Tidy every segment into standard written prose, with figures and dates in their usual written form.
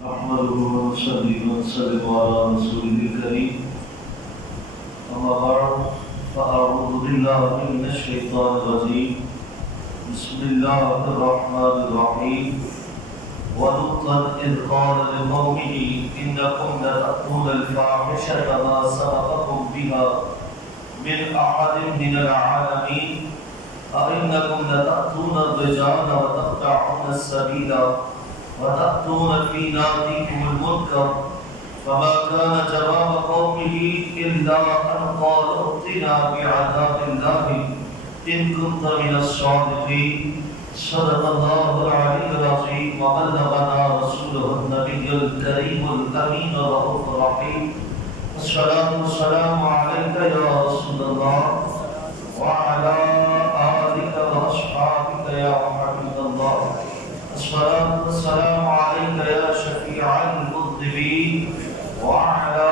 نحمده ونصلي ونسلم على رسوله الكريم أما بعد فأعوذ بالله من الشيطان الرجيم بسم الله الرحمن الرحيم ولوطا إذ قال لقومه إنكم لتأتون الفاحشة ما سبقكم بها من أحد من العالمين أئنكم لتأتون الرجال وتقطعون السبيل وتأتون في ناديكم المنكر فما كان جواب قومه إلا أن قال ائتنا بعذاب الله إن كنت من الصادقين صدق الله العلي العظيم وبلغنا رسوله النبي الكريم الأمين الرؤوف الرحيم الصلاة والسلام عليك يا رسول الله وعلى آلك وأصحابك يا حبيب الله الصلاة والسلام عليك يا شفيع المذنبين وعلى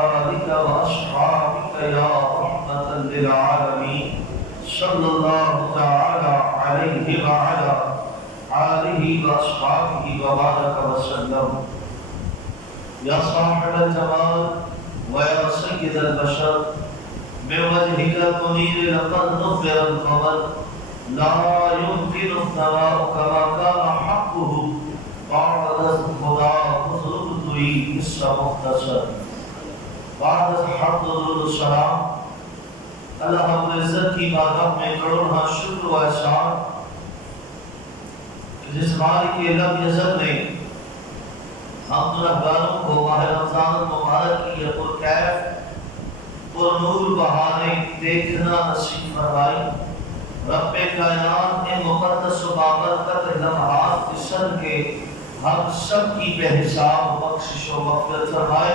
آلك وأصحابك يا رحمة للعالمين صلى الله تعالى عليه وعلى آله وأصحابه وبارك وسلم. يا صاحب الجمال ويا سيد البشر بوجهك المنير لقد نفر القمر لا يمكن الثناء كما كان حقه بعد خدا حضور دوئی اس مختصر بعد حمد السلام اللہ رب العزت کی بارگاہ میں کروڑا شکر و احسان جس مالک لم یزل نے ہم گنہگاروں کو ماہ رمضان المبارک کی پرکیف پر نور بہاریں دیکھنا نصیب فرمائی. رب کائنات نے مقدس و بابرکت لمحات کے سن کے ہم سب کی بے حساب بخشش و مغفرت فرمائے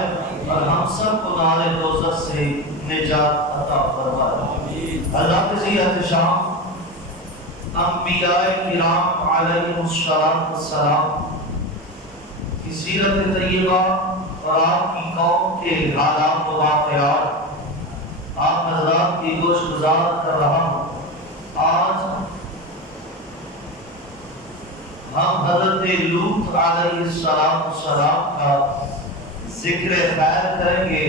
اور ہم سب کو نار دوزخ سے نجات عطا فرمائے. اللہ کے ذیت شام انبیاء کرام علیہ السلام کی سیرت طیبہ اور آپ کی قوم کے حالات و واقعات آپ حضرات کی گوش گزار کر رہا ہوں. آج ہم حضرت لوط علیہ السلام کا ذکر خیر کریں گے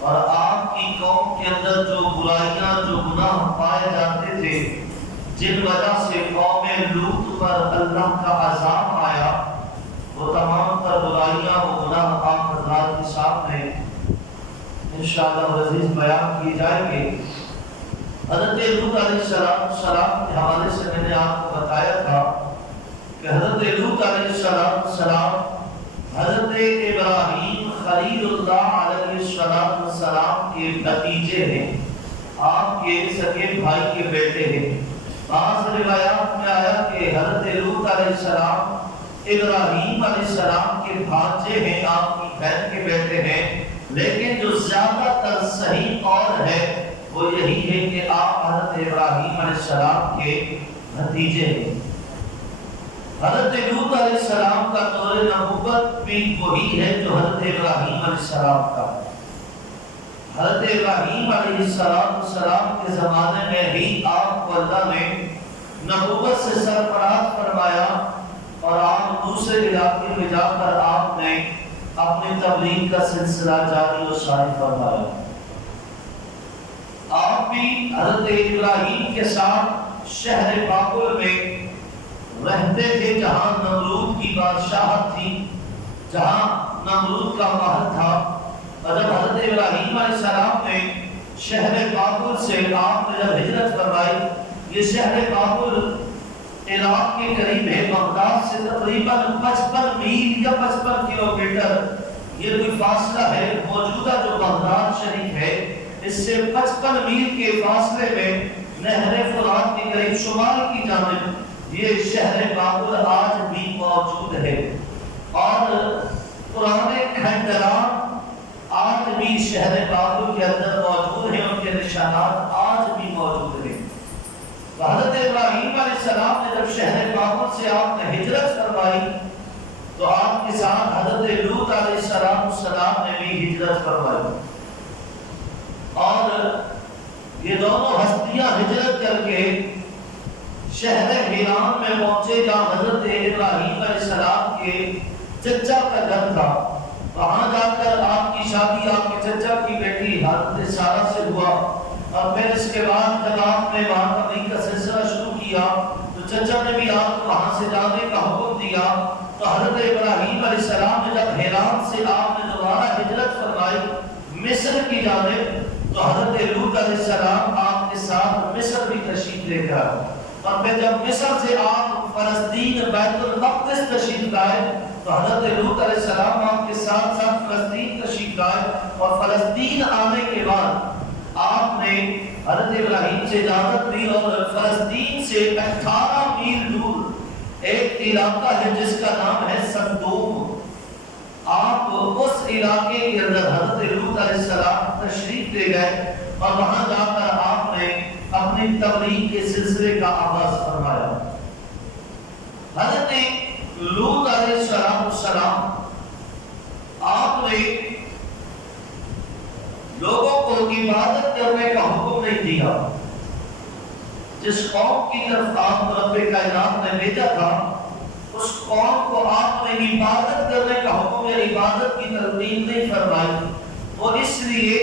اور آپ کی قوم کے اندر جو برائیاں جو گناہ پائے جاتے تھے جن وجہ سے قوم لوط پر اللہ کا عذاب آیا وہ تمام تر برائیاں و گناہ آپ حضرات کے سامنے انشاءاللہ عزیز بیان کیے جائیں گے. حضرت لوط علیہ السلام کے حوالے سے میں نے آپ کو بتایا تھا کہ حضرت لوط علیہ السلام حضرت ابراہیم خلیل اللہ علیہ السلام کے بھتیجے ہیں. آپ کے سگے بھائی کے بیٹے ہیں. بعض روایات میں آیا کہ حضرت لوط علیہ السلام ابراہیم علیہ السلام کے بھانجے ہیں, آپ کی بہن کے بیٹے ہیں, لیکن جو زیادہ تر صحیح قول ہے وہ یہی ہے کہ آپ حضرت ابراہیم علیہ السلام کے بھتیجے ہیں. حضرت لوط علیہ السلام کا دور نبوت بھی وہی ہے جو حضرت ابراہیم علیہ السلام کا. حضرت ابراہیم علیہ السلام کے زمانے میں ہی آپ کو اللہ نے نبوت سے سرفراز فرمایا اور آپ دوسرے علاقے میں جا کر آپ نے اپنی تبلیغ کا سلسلہ جاری و ساری فرمایا. آپ بھی حضرت ابراہیم کے ساتھ شہر بابل میں رہتے تھے جہاں نمرود کی بادشاہت تھی, جہاں نمرود کا محل تھا. اور جب حضرت ابراہیم علیہ السلام نے شہر بابل سے آپ نے جب ہجرت فرمائی, یہ شہر بابل عراق کے قریب ہے, بغداد سے تقریباً 55 میل یا 55 کلومیٹر یہ کوئی فاصلہ ہے. موجودہ جو بغداد شریف ہے اس سے 55 میل کے فاصلے میں نہر فرات کے قریب شمال کی جانب یہ شہر بابل آج بھی موجود ہے. اور پرانے کھنڈرات آج بھی شہر بابل کے اندر موجود ہیں, ان کے نشانات آج بھی موجود ہیں. حضرت ابراہیم علیہ السلام نے جب شہر بابل سے آپ نے ہجرت فرمائی تو آپ کے ساتھ حضرت لوط علیہ السلام نے بھی ہجرت فرمائی. اور یہ دونوں ہستیاں ہجرت کر کے شہر حیران میں پہنچے جہاں حضرت ابراہیم علیہ السلام کے چچا کا گھر تھا، وہاں جا کر آپ کی شادی آپ کے چچا کی بیٹی حضرت سارہ سے ہوا، اور پھر اس کے بعد جب آپ نے وہاں کبھی کا سلسلہ شروع کیا تو چچا نے بھی آپ کو وہاں سے جانے کا حکم دیا۔ تو حضرت ابراہیم علیہ السلام نے جب حیران سے آپ نے دوبارہ ہجرت فرمائی مصر کی جانب، تو حضرت لوط علیہ السلام آپ کے ساتھ مصر بھی تشریف لے کر، اور پھر جب مصر سے آپ فلسطین بیت المقدس تشریف لائے تو حضرت لوط علیہ السلام آپ کے ساتھ ساتھ فلسطین تشریف لائے، اور فلسطین آنے کے بعد آپ نے حضرت ابراہیم سے اجازت لی، اور فلسطین سے 18 میل دور ایک علاقہ ہے جس کا نام ہے صدوم، آپ اس علاقے کے اندر حضرت لوط علیہ السلام تشریف لے گئے، اور وہاں جا کر آپ نے اپنی تبلیغ کے سلسلے کا آغاز فرمایا۔ حضرت لوط علیہ السلام آپ نے لوگوں کو عبادت کرنے کا حکم نہیں دیا۔ جس قوم کی طرف آپ رب کائنات نے بھیجا تھا اس قوم کو آپ نے عبادت کرنے کا حکم یا عبادت کی تلقین نہیں فرمائی، اور اس لیے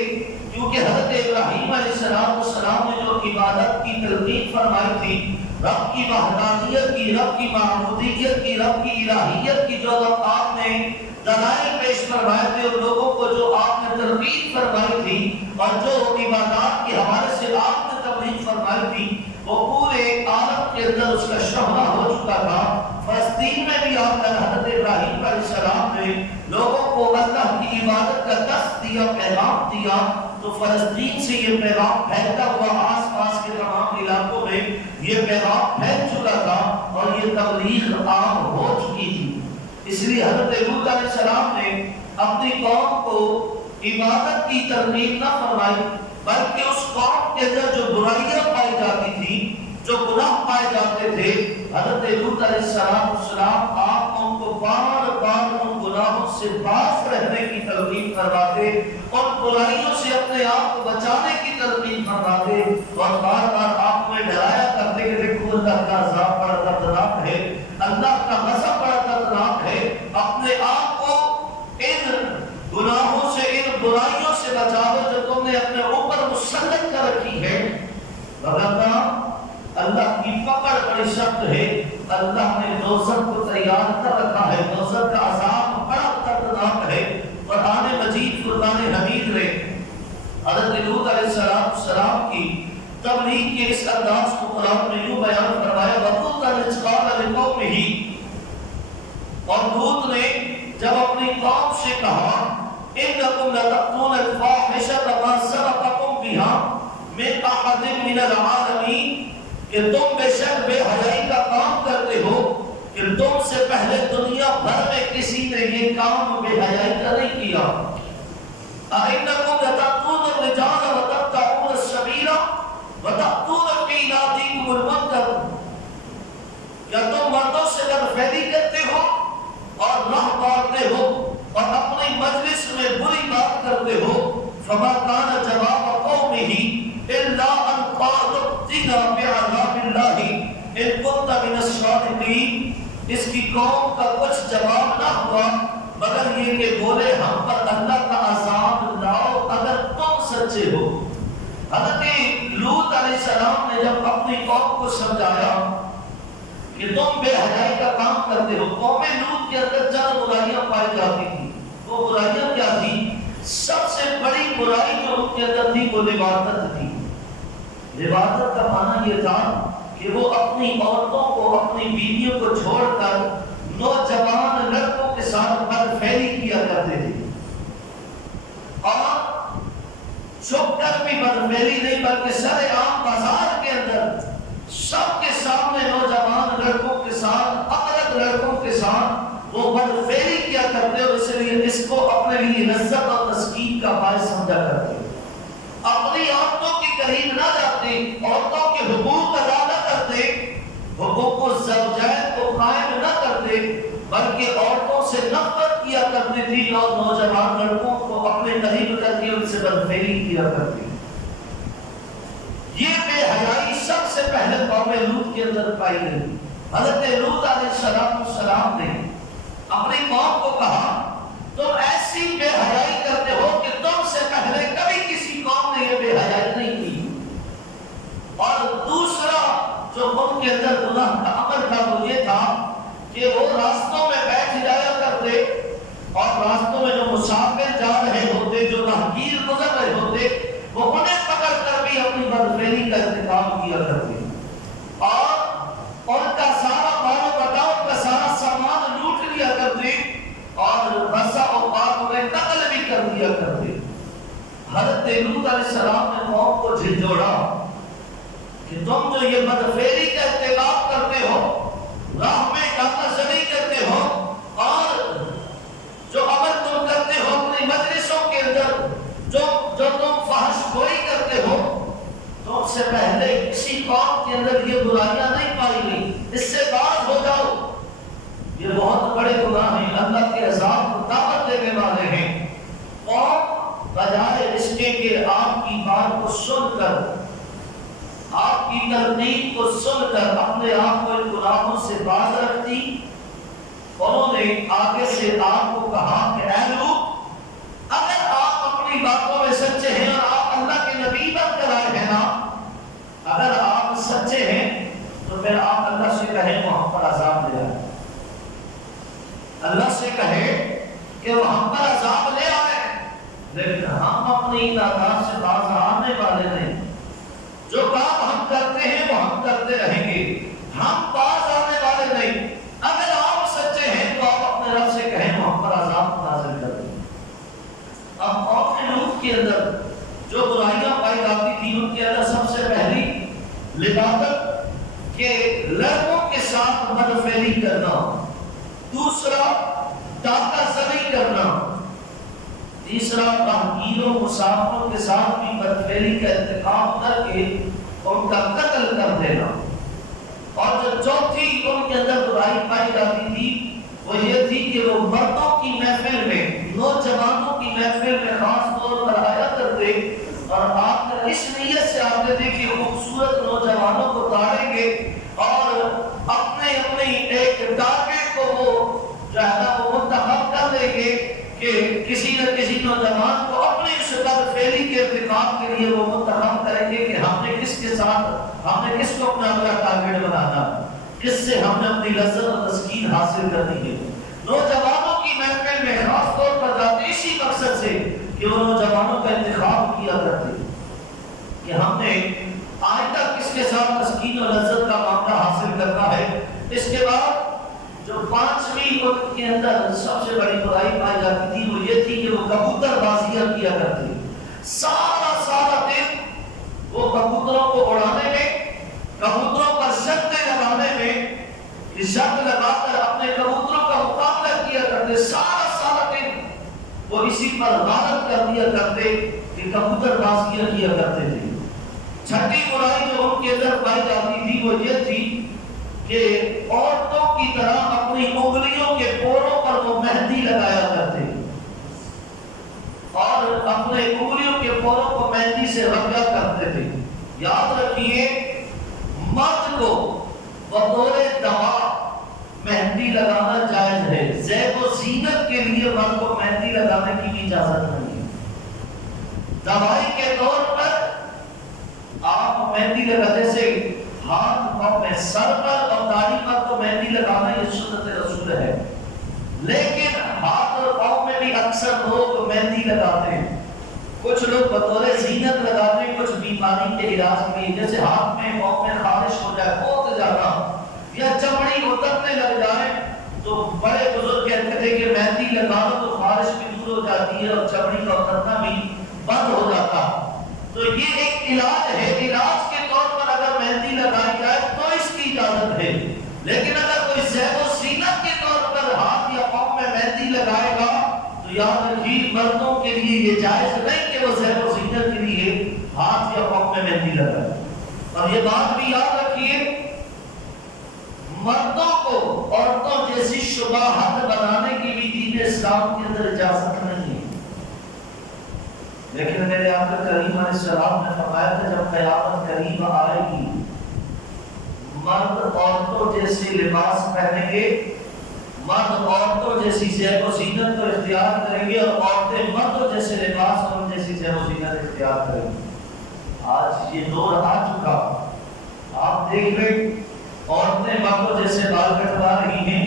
کیونکہ حضرت ابراہیم علیہ السلام نے جو عبادت کی تلقین فرمائی تھی، رب کی وحدانیت کی، رب کی معبودیت کی، رب کی الہیت کی جو آپ نے دلائل پیش فرمائے تھے، اور لوگوں کو جو آپ نے ترغیب فرمائی تھی، اور جو عبادات کے حوالے سے آپ نے تبلیغ فرمائی تھی، وہ پورے عالم کے اندر اس کا شہرہ ہو چکا تھا۔ فلسطین میں بھی آپ نے حضرت ابراہیم علیہ السلام نے لوگوں کو اللہ کی عبادت کا دست دیا، پیغام دیا، تو فلسطین سے یہ پیغام پھیلتا ہوا آس پاس کے تمام علاقوں میں یہ پیغام پھیل چکا تھا، اور یہ تبلیغ عام ہو چکی تھی۔ اس لیے حضرت لوط علیہ السلام نے اپنی قوم کو عبادت کی ترغیب نہ فرمائی، بلکہ اس قوم کے اندر جو برائیاں پائی جاتی تھی، جو گناہ پائے جاتے تھے، حضرت لوط علیہ السلام آپ ان کو بار بار ان گناہوں سے باز رہنے کی ترغیب فرماتے، ان برائیوں سے اپنے آپ کو بچانے کی ترغیب فرماتے، اور بار بار آپ میں ڈرایا کرتے کہ دیکھو اللہ کا عذاب بڑا دردناک ہے، اللہ کا غضب بڑا دردناک ہے، اپنے آپ کو ان گناہوں سے، ان برائیوں سے بچاؤ جو تم نے اپنے اوپر مسلط کر رکھی ہے، ورنہ اللہ کی پکڑ بڑی سخت ہے۔ اللہ نے دوزخ کو تیار کر رکھا ہے، دوزخ کا عذاب بڑا دردناک ہے۔ قرآن مجید فرقان حمید نے حضرت لوط علیہ السلام کی تبلیغ کے اس انداز کو قرآن میں یوں بیان فرمایا، وَلُوطًا إِذْ قَالَ لِقَوْمِهِ، اور لوط نے جب اپنی قوم سے کہا إِنَّكُمْ لَتَأْتُونَ الْفَاحِشَةَ مَا سَبَقَكُم بِهَا مِنْ أَحَدٍ مِنَ الْعَالَمِينَ، کہ تم بے شک بے حیائی کا کام کرتے ہو، کہ تم سے پہلے دنیا بھر میں کسی نے یہ کام بے حیائی کا نہیں کیا۔ أَإِنَّكُمْ لَتَأْتُونَ الرِّجَالَ وَتَقْطَعُونَ السَّبِيلَ وَتَأْتُونَ فِي نَادِيكُمُ الْمُنكَرَ، کیا تم مردوں سے بدفعلی کرتے ہو اور راہ مارتے ہو اور اپنی مجلس میں بری بات کرتے ہو؟ فَمَا كَانَ جَوَابَ قَوْمِهِ إِلَّا أَن قَالُوا ائْتِنَا بِعَذَابِ اللَّهِ إِن كُنتَ مِنَ الصَّادِقِينَ، اس کی قوم کا کچھ جواب نہ ہوا مگر یہ کہ بولے ہم پر اللہ کا عذاب لاؤ اگر تم سچے ہو۔ حضرت لوط علیہ السلام نے جب اپنی قوم کو سمجھایا کہ تم بے حیائی کا کام کرتے ہو، قوم لوط کے اندر چند برائیاں پائی جاتی تھی۔ وہ برائیاں کیا تھی؟ سب سے بڑی برائی جو ان کے اندر تھی وہ لواطت تھی۔ لواطت کا معنی یہ تھا کہ وہ اپنی عورتوں کو، اپنی بیویوں کو چھوڑ کر نوجوان لڑکوں کے ساتھ بدفعلی کیا کرتے تھے، اور چھپ کر بھی بدفعلی نہیں بلکہ سر عام بازار کے اندر سب کے سامنے نوجوان لڑکوں کے ساتھ، اقرب لڑکوں کے ساتھ وہ بدفعلی کیا کرتے، اور اس لیے اس کو اپنے لیے لذت اور تسکین کا باعث سمجھا کرتے، اپنی عورتوں کے قریب نہ جاتے، عورتوں کے حقوق ادا نہ کرتے، حقوق الزوجین کو قائم نہ کرتے، بلکہ عورتوں سے نفرت کیا کرتی تھی اور نوجوان لڑکوں کو اپنے قریب کر کے ان سے بدفعلی کیا کرتی۔ یہ بے حیائی سب سے پہلے قوم لوط کے اندر پائی گئی۔ حضرت لوط علیہ السلام نے اپنی قوم کو حضرت لوط علیہ السلام نے قوم کو جھنجھوڑا کہ تم جو یہ بدفعلی کا ارتکاب کرتے ہو، راہ میں کارگزاری کرتے ہو، اور جو عمل تم کرتے ہو اپنی مجلسوں کے اندر، جو تم فحش گوئی کرتے ہو، تم سے پہلے کسی قوم کے اندر یہ برائیاں نہیں پائی گئی، اس سے باز ہو جاؤ، یہ بہت بڑے گناہ ہیں، اللہ کے عذاب کو دعوت دینے والے ہیں۔ قوم بجائے اس کے کہ آپ کی بات کو سن کر، آپ کی ترتیب کو سن کر اپنے آپ کو ان گناہوں سے باز رکھتی، انہوں نے آگے سے آپ کو کہا کہ اے لوط، اگر آپ اپنی باتوں میں سچے ہیں اور آپ اللہ کے نبی بن کر آئے ہیں نا، اگر آپ سچے ہیں تو پھر آپ اللہ سے کہیں وہ ہم پر عذاب لے آئے، اللہ سے کہے کہ وہ ہم پر عذاب لے آئے، لیکن ہم اپنی اطاعت سے باز آنے والے نہیں، جو کام ہم کرتے ہیں وہ ہم کرتے رہیں گے، ہم باز آنے والے نہیں۔ اگر آپ سچے ہیں تو آپ اپنے رب سے کہیں وہ ہم پر عذاب نازل کر دیں۔ اب قوم لوط کے اندر جو برائیاں پائی جاتی تھی، ان کے اندر سب سے پہلی لبادت کہ لڑکوں کے ساتھ بدفعلی کرنا، دوسرا ڈاکہ زنی کرنا، تیسرا راہگیروں مسافروں کے ساتھ بھی بدفعلی کا ارتکاب کر کے ان کا قتل کر دینا، اور جو چوتھی ان کے اندر برائی پائی جاتی تھی وہ یہ تھی کہ وہ مردوں کی محفل میں، نوجوانوں کی محفل میں خاص طور پر آیا کرتے اور آپ کر اس نیت سے آتے تھے کہ خوبصورت نوجوانوں کو تاڑیں گے اور اپنے ایک ٹارگٹ کو وہ جو ہے نا وہ منتخب کر لیں گے کہ کسی نہ کسی نوجوان کو اپنی اس بدفعلی کے ارتکاب کے لیے وہ منتخب کریں گے کہ ہم نے کس کے ساتھ، ہم نے کس کو اپنا اگلا ٹارگٹ بنانا، کس سے ہم نے اپنی لذت و تسکین حاصل کرنی ہے۔ نوجوانوں کی محفل میں خاص طور پر جاتے اسی مقصد سے کہ وہ نوجوانوں کا انتخاب کیا کرتے کہ ہم نے آئندہ کس کے ساتھ تسکین و لذت کا معاملہ حاصل کرنا ہے۔ اس کے بعد جو پانچویں ان کے اندر سب سے بڑی برائی پائی جاتی تھی وہ یہ تھی کہ وہ کبوتر بازیاں کیا کرتے، سارا دن وہ کبوتروں کو اڑانے میں، کبوتروں پر شرطیں لگانے میں، شرط لگا کر اپنے کبوتروں کا مقابلہ کیا کرتے، سارا دن وہ اسی پر غارت کر دیا کرتے کہ کبوتر بازیاں کیا کرتے تھے۔ چھٹی برائی جو ان کے اندر پائی جاتی تھی وہ یہ تھی کہ عورتوں کی طرح اپنی انگلیوں کے پوروں پر وہ مہندی لگایا کرتے اور اپنے انگلیوں کے پوروں کو مہندی سے رنگا کرتے تھے۔ یاد رکھیے، مرد کو بطور دوا مہندی لگانا جائز ہے، زیب و زینت کے لیے مرد کو مہندی لگانے کی بھی اجازت نہیں ہے۔ دوائی کے طور پر آپ مہندی لگانے سے ہاتھ پاؤں میں، سر پر اور داڑھی پر تو مہندی لگانا یہ سنت رسول ہے، لیکن ہاتھ اور پاؤں میں بھی اکثر لوگ مہندی لگاتے ہیں، کچھ لوگ بطور زینت لگاتے ہیں، کچھ بیماری کے علاج میں، جیسے ہاتھ میں پاؤں میں خارش ہو جائے بہت زیادہ یا چمڑی اترنے لگ جائے تو بڑے بزرگ کہتے تھے کہ مہندی لگانا تو خارش بھی دور ہو جاتی ہے اور چمڑی کا اترنا بھی بند ہو جاتا۔ تو یہ ایک علاج ہے، علاج کے طور پر اگر مہندی لگائی جائے تو اس کی اجازت ہے، لیکن اگر کوئی زیب و زینت کے طور پر ہاتھ یا پاؤں میں مہندی لگائے گا تو یاد رکھیے مردوں کے لیے یہ جائز نہیں کہ وہ زیب و زینت کے لیے ہاتھ یا پاؤں میں مہندی لگائے۔ اور یہ بات بھی یاد رکھیے، مردوں کو عورتوں جیسی شباہت بنانے کی بھی دین اسلام کے اندر اجازت نہیں ہے، لیکن میرے آقا کریم علیہ السلام نے فرمایا کہ جب قیامت قریب آئے گی، مرد عورتوں جیسے لباس پہنیں گے، مرد عورتوں جیسی زیب و زینت کو اختیار کریں گے اور عورتیں مردوں جیسے لباس اور جیسی زیب و زینت اختیار کریں گے۔ آج یہ دور آ چکا، آپ دیکھ لیں عورتیں مردوں جیسے بال کٹوا رہی ہیں،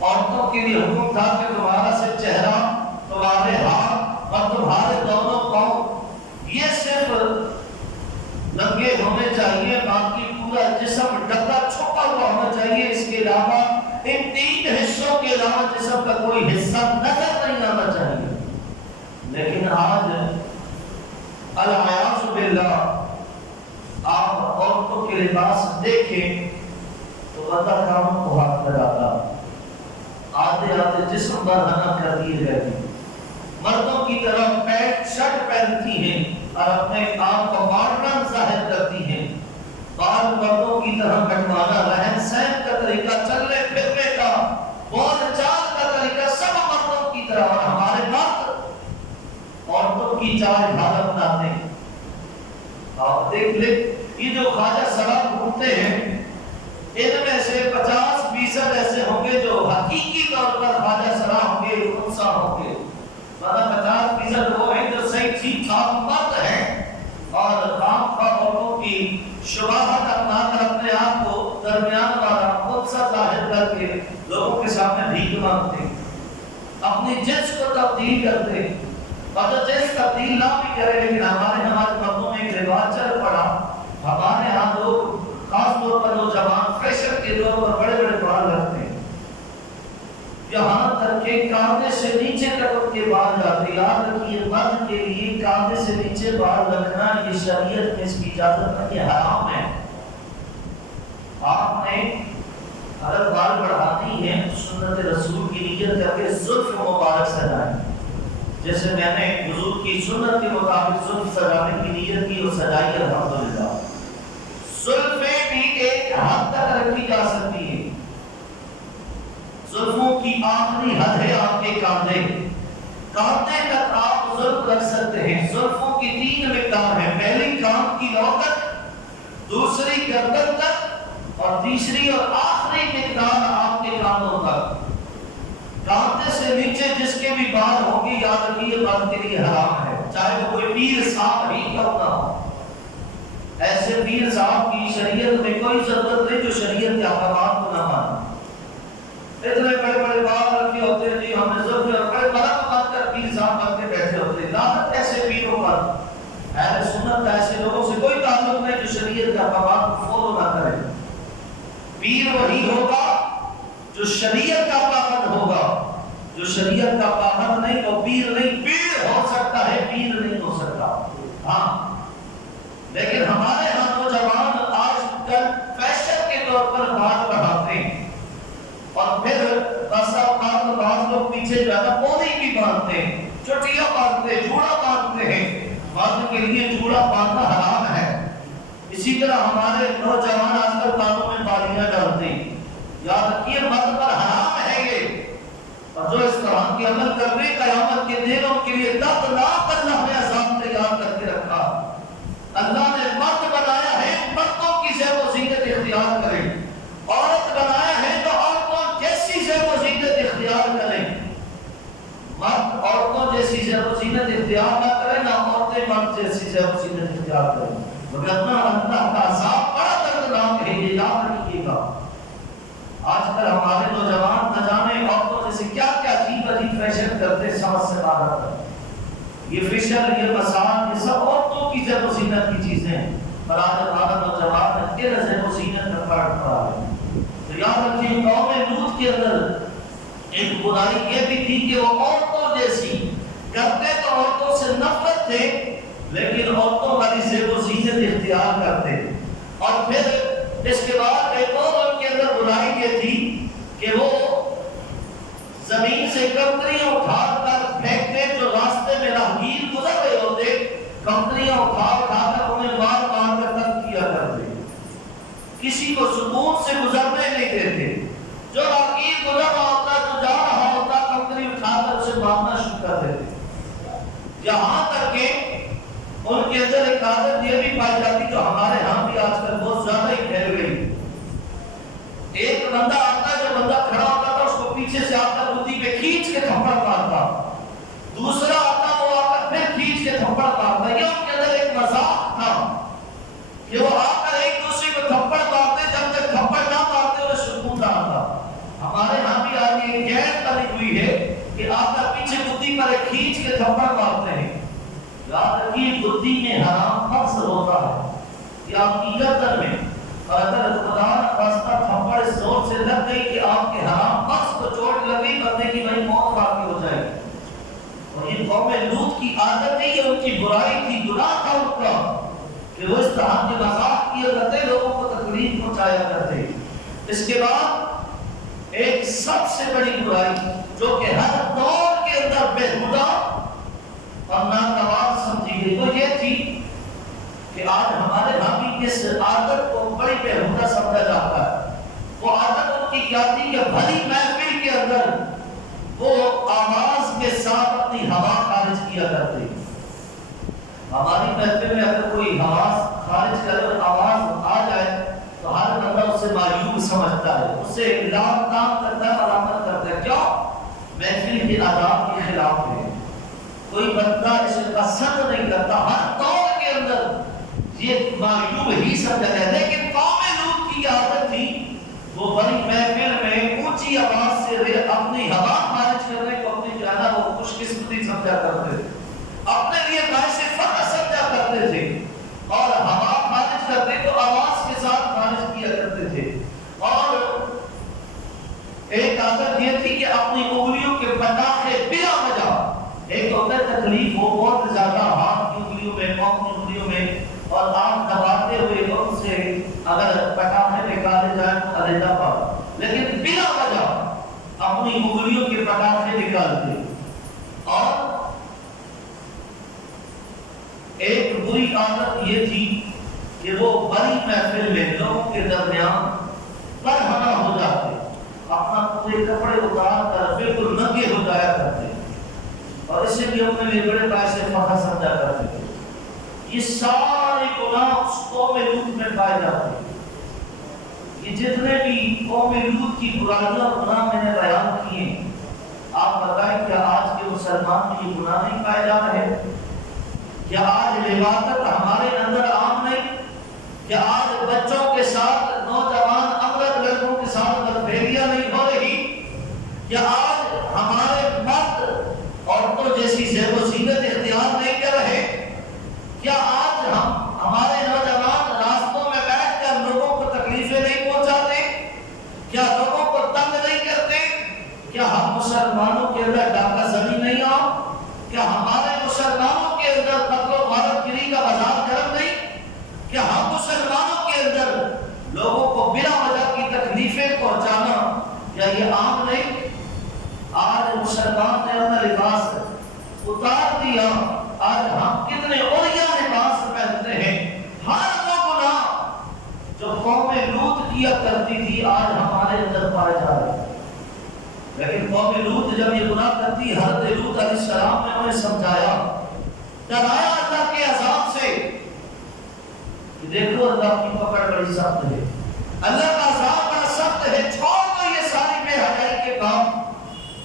عورتوں کے لیے حکم تھا کہ تمہارا صرف چہرہ، تمہارے ہاتھ اور تمہارے دونوں پاؤں یہ صرف ننگے ہونے چاہیے، باقی پورا جسم ڈھکا چھپا ہوا ہونا چاہیے، اس کے علاوہ ان تین حصوں کے علاوہ جسم کا کوئی حصہ نظر نہیں آنا چاہیے۔ لیکن آج العیاذ باللہ آپ عورتوں کے لباس دیکھیں تو بندہ کاموں کو ہاتھ لگاتا، آدھے آدھے جسم برہنہ کر دیے رہتی، مردوں کی طرح پینٹ شرٹ پہنتی ہیں اور اپنے آپ کو ماڈرن ظاہر کرتی ہیں، بال مردوں کی طرح کٹوانا، رہن سہن کا طریقہ، چلنے پھرنے کا، بول چال کا طریقہ سب مردوں کی طرح، اور ہمارے مرد عورتوں کی چال ڈھال اپناتے ہیں۔ آپ دیکھ لیں یہ جو خواجہ سرا گھومتے ہیں ان میں سے 50% ایسے ہوں گے جو حقیقی طور پر خواجہ سرا ہوں گے، انسا ہوں گے، 50% وہ ہیں جو صحیح ٹھیک ٹھاک مرد ہیں اور خام خواہ عورتوں کی شباہت اپنا کر اپنے آپ کو درمیان والا خودسا ظاہر کر کے لوگوں کے سامنے بھیک مانگتے ہیں، اپنی جنس کو تبدیل کرتے ہیں، اور جو جنس تبدیل نہ بھی کرے لیکن ہمارے مردوں میں ایک رواج چل پڑا، ہمارے ہاں لوگ خاص طور پر نوجوان فیشن کے طور پر بڑے بڑے بال رکھتے ہیں، یہاں تک کہ کاندھے سے نیچے تک ان کے بال جاتے۔ یاد رکھیے مرد کے لیے کاندھے سے نیچے بال رکھنا یہ شریعت میں اس کی اجازت نہیں، یہ حرام ہے۔ آپ نے اگر بال بڑھانی ہے سنت رسول کی نیت کر کے زلف مبارک سجائیں، جیسے میں نے حضور کی سنت کے مطابق زلف سجانے کی نیت کی اور سجائی الحمدللہ۔ زلفیں بھی ایک حد تک رکھی جا سکتی ہے، زلفوں کی آخری حد ہے آپ کے کاندھے، کاندھے تک آپ زلف رکھ سکتے ہیں۔ زلفوں کی 3 مقدار ہیں، پہلی کان کی نوک تک، دوسری گردن تک، اور تیسری اور آخری مقدار آپ کے کانوں تک۔ کاندھے سے نیچے جس کے بھی بال ہوں گے یاد رکھیے مرد کے لیے حرام ہے، چاہے وہ کوئی پیر صاحب ہی کیوں نہ ہو۔ ایسے پیر صاحب کی شریعت میں کوئی ضرورت نہیں جو شریعت کے احکامات کو نہ مانے۔ اتنے بڑے بڑے بال رکھے ہوتے ہیں جی ہم نے ضرور اور بڑے مرد مان کر پیر صاحب بن کے بیٹھے ہوتے ہیں، لعنت ایسے پیروں پر۔ اہل سنت ایسے لوگوں سے کوئی تعلق نہیں جو شریعت کے احکامات کو فالو نہ کرے۔ پیر وہی ہوگا جو شریعت کا پابند ہوگا، جو شریعت کا پابند نہیں وہ پیر نہیں۔ پیر ہو سکتا ہے، پیر نہیں ہو سکتا۔ ہاں لیکن ہمارے ہاں نوجوان آج کل فیشن کے طور پر بال بڑھاتے ہیں اور پھر بعض لوگ پیچھے جو ہے نا پودی بھی باندھتے ہیں، چٹیاں باندھتے ہیں، جوڑا باندھتے ہیں۔ مرد کے لیے جوڑا باندھنا حرام ہے۔ اسی طرح ہمارے نوجوان آج کل کانوں میں بالیاں ڈالتے ہیں، یاد رکھیے مرد پر حرام ہے یہ، اور جو اس طرح کے عمل کرنے قیامت کے دن ان کے لیے دردناک اللہ نے عذاب تیار کر کے رکھا۔ اللہ نے مرد بنایا ہے مردوں کی زیب و زینت اختیار کریں، عورت بنایا ہے تو عورتوں جیسی زیب و زینت اختیار کریں۔ مرد عورتوں جیسی زیب و زینت اختیار نہ کریں، نہ عورتیں مرد جیسی زیب و زینت اختیار کریں، وگرنہ اللہ کا عذاب بڑا دردناک ہے، یہ یاد رکھیے گا۔ آج کل ہمارے نوجوان نہ جانے عورتوں جیسے کیا کیا عجیب عجیب فیشن کرتے، سمجھ سے باہر ہے۔ یہ فیشن، یہ مسان، یہ سب عورتوں کی زیب و زینت کی چیزیں ہیں، اور آج ہمارا نوجوان ان زیب و زینت میں پڑھ پڑا ہے۔ تو یاد رکھیے قوم لوط کے اندر ایک برائی یہ بھی تھی کہ وہ عورتوں جیسی کرتے تو عورتوں سے نفرت تھے، لیکن عورتوں والی زیب و زینت اختیار کرتے۔ اور پھر اس کے بعد ایک اور ان کے اندر برائی یہ تھی کہ وہ زمین سے کنکریاں اٹھا کر پھینکتے، جو راستے میں راہگیر گزر رہے ہوتے کنکریاں اٹھا کر انہیں مار مار کر تنگ کیا کرتے، کسی کو سکون سے گزرنے نہیں دیتے۔ جو راہگیر گزر رہا ہوتا، جو جا رہا ہوتا، کنکری اٹھا کر اسے مارنا شروع کر دیتے۔ یہاں تک کہ ان کے اندر ایک عادت یہ بھی پائی جاتی جو ہمارے ہاں بھی آج کل بہت زیادہ ہی پھیل گئی۔ ایک بندہ آتا، جو بندہ کھڑا ہوتا تھا اس کو پیچھے سے آ کر گدی پہ کھینچ کے تھپڑ مارتا، دوسرا آتا وہ آ کر پھر کھینچ کے تھپڑ مارتا۔ یہ ان کے اندر ایک مذاق تھا کہ وہ آ کر ایک دوسرے کو تھپڑ مارتے، جب تک تھپڑ نہ مارتے انہیں سکون نہ آتا۔ ہمارے ہاں بھی آج یہ گیٹ بنی ہوئی ہے کہ آ کر پیچھے گدی پر کھینچ کے تھپڑ مارتے ہیں۔ یاد رکھیے گدی میں حرام فرض ہوتا ہے، یہ آپ کی گردن میں، اور اگر خدا راستہ تھپڑ زور سے لگ گئی کہ آپ کے حرام فرض کو چوٹ لگی، بندے کی بھائی موت واقع ہو جائے۔ اور یہ قوم لوط کی عادت ہے، یہ ان کی برائی تھی، گناہ تھا کہ وہ اس طرح کے مذاق کیا کرتے، لوگوں کو تکلیف پہنچایا کرتے۔ اس کے بعد ایک سب سے بڑی برائی جو کہ ہر دور کے اندر بےہودہ اور ناگوار سمجھی گئی، وہ یہ تھی کہ آج ہمارے ہاں بھی اس عادت کو بڑی بےہودہ سمجھا جاتا ہے۔ وہ عادت ان کی کیا تھی کہ بھری محفل کے اندر وہ آواز کے ساتھ اپنی ہوا خارج کیا کرتے۔ ہماری محفل میں اگر کوئی ہوا خارج کرے اور آواز آ جائے تو ہر بندہ اسے معیوب سمجھتا ہے، اسے اعلان کام کرتا ہے، علامت کرتا ہے۔ کیوں؟ محفل کے آداب کے خلاف ہے، کوئی بندہ اسے پسند نہیں کرتا۔ ہر دور کے اندر یہ معیوب ہی سمجھا جائے، لیکن قوم لوط کی عادت تھی وہ بڑی محفل میں اونچی آواز سے اپنی ہوا خارج کرنے کو اپنی جو ہے نا وہ خوش قسمتی سمجھا کرتے تھے، اپنے لیے باعث فخر سمجھا کرتے تھے، اور ہوا خارج کرتے تو آواز کے ساتھ خارج کیا کرتے تھے۔ اور ایک عادت یہ تھی کہ اپنی انگلیوں کے پٹاخے بلا وجہ، ایک ہوتا ہے تکلیف ہو بہت زیادہ ہاتھ کی انگلیوں میں، پاؤں کی انگلیوں میں، اور آپ دباتے ہوئے ان سے اگر پٹاخے نکالے جائیں تو علیحدہ بات، لیکن بلا وجہ اپنی انگلیوں کے پٹاخے نکالتے۔ اور ایک بری عادت یہ تھی کہ وہ بڑی محفل میں لوگوں کے درمیان برہنہ ہو جاتے، اپنا پورے کپڑے اتار کر بالکل ننگے ہو جایا کرتے، اور اسے بھی اپنے لیے بڑے باعث فخر سمجھا کرتے تھے۔ یہ سارے گناہ اس قوم لوط میں پائے جاتے ہیں۔ یہ جتنے بھی قوم لوط کی برائیاں اور گناہ میں نے بیان کیے، آپ بتائیں کیا آج کے مسلمان میں یہ گناہ نہیں پائے جا رہے؟ کیا آج لواطت ہمارے اندر عام نہیں؟ کیا آج بچوں کے ساتھ، نوجوان عورت لڑکوں کے ساتھ بدفعلیاں نہیں ہو رہی؟ کیا آج ہمارے مرد عورتوں جیسی زیب و زینت اختیار نہیں کر رہے؟ کیا آج ہمارے نوجوان راستوں میں بیٹھ کر لوگوں کو تکلیفیں نہیں پہنچاتے؟ کیا لوگوں کو تنگ نہیں کرتے؟ کیا ہم مسلمانوں کے اندر ڈاکہ زنی نہیں آ؟ کیا ہمارے مسلمانوں کے اندر قتل و غارت گری کا بازار گرم نہیں؟ کیا ہم مسلمانوں کے اندر لوگوں کو بلا وجہ کی تکلیفیں پہنچانا کیا یہ عام نہیں؟ آج مسلمان نے اپنا لباس اتار دیا، آج ہم کتنے عریاں لباس پہنتے ہیں۔ ہر وہ گناہ جو قوم لوط کیا کرتی تھی آج ہمارے اندر پائے جا رہے ہیں، لیکن قوم لوط جب یہ گناہ کرتی، حضرت لوط علیہ السلام نے انہیں سمجھایا، ڈرایا اللہ کے عذاب سے کہ دیکھو اللہ کی پکڑ بڑی سخت ہے، اللہ کا عذاب بڑا سخت ہے، چھوڑ دو یہ ساری بے حیائی کے کام،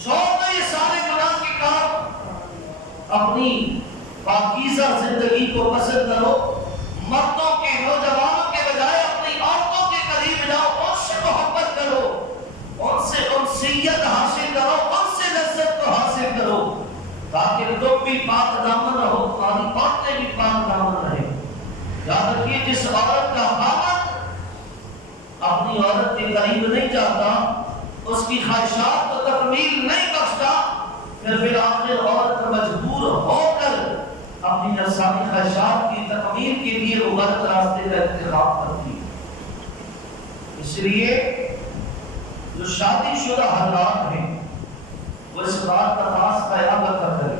چھوڑ دو یہ سارے گناہ کے کام، اپنی پاکیزہ زندگی کو پسند کرو، مردوں کے، نوجوانوں کے بجائے اپنی عورتوں کے قریب جاؤ، ان سے محبت کرو، ان سے انسیت حاصل کرو، ان سے لذت کو حاصل کرو، تاکہ تم بھی پاک دامن رہو، تمہاری عورتیں بھی پاک دامن رہے۔ یاد رکھیے جس عورت کا خاوند اپنی عورت کے قریب نہیں جاتا، اس کی خواہشات کو تکمیل نہیں بخشتا، پھر بالآخر عورت مجبور ہو کر اپنی نفسانی خواہشات کی تکمیل کے لیے وہ غلط راستے کا انتخاب کرتی ہے۔ اس لیے جو شادی شدہ حضرات ہیں وہ اس بات کا خاص خیال رکھا کریں۔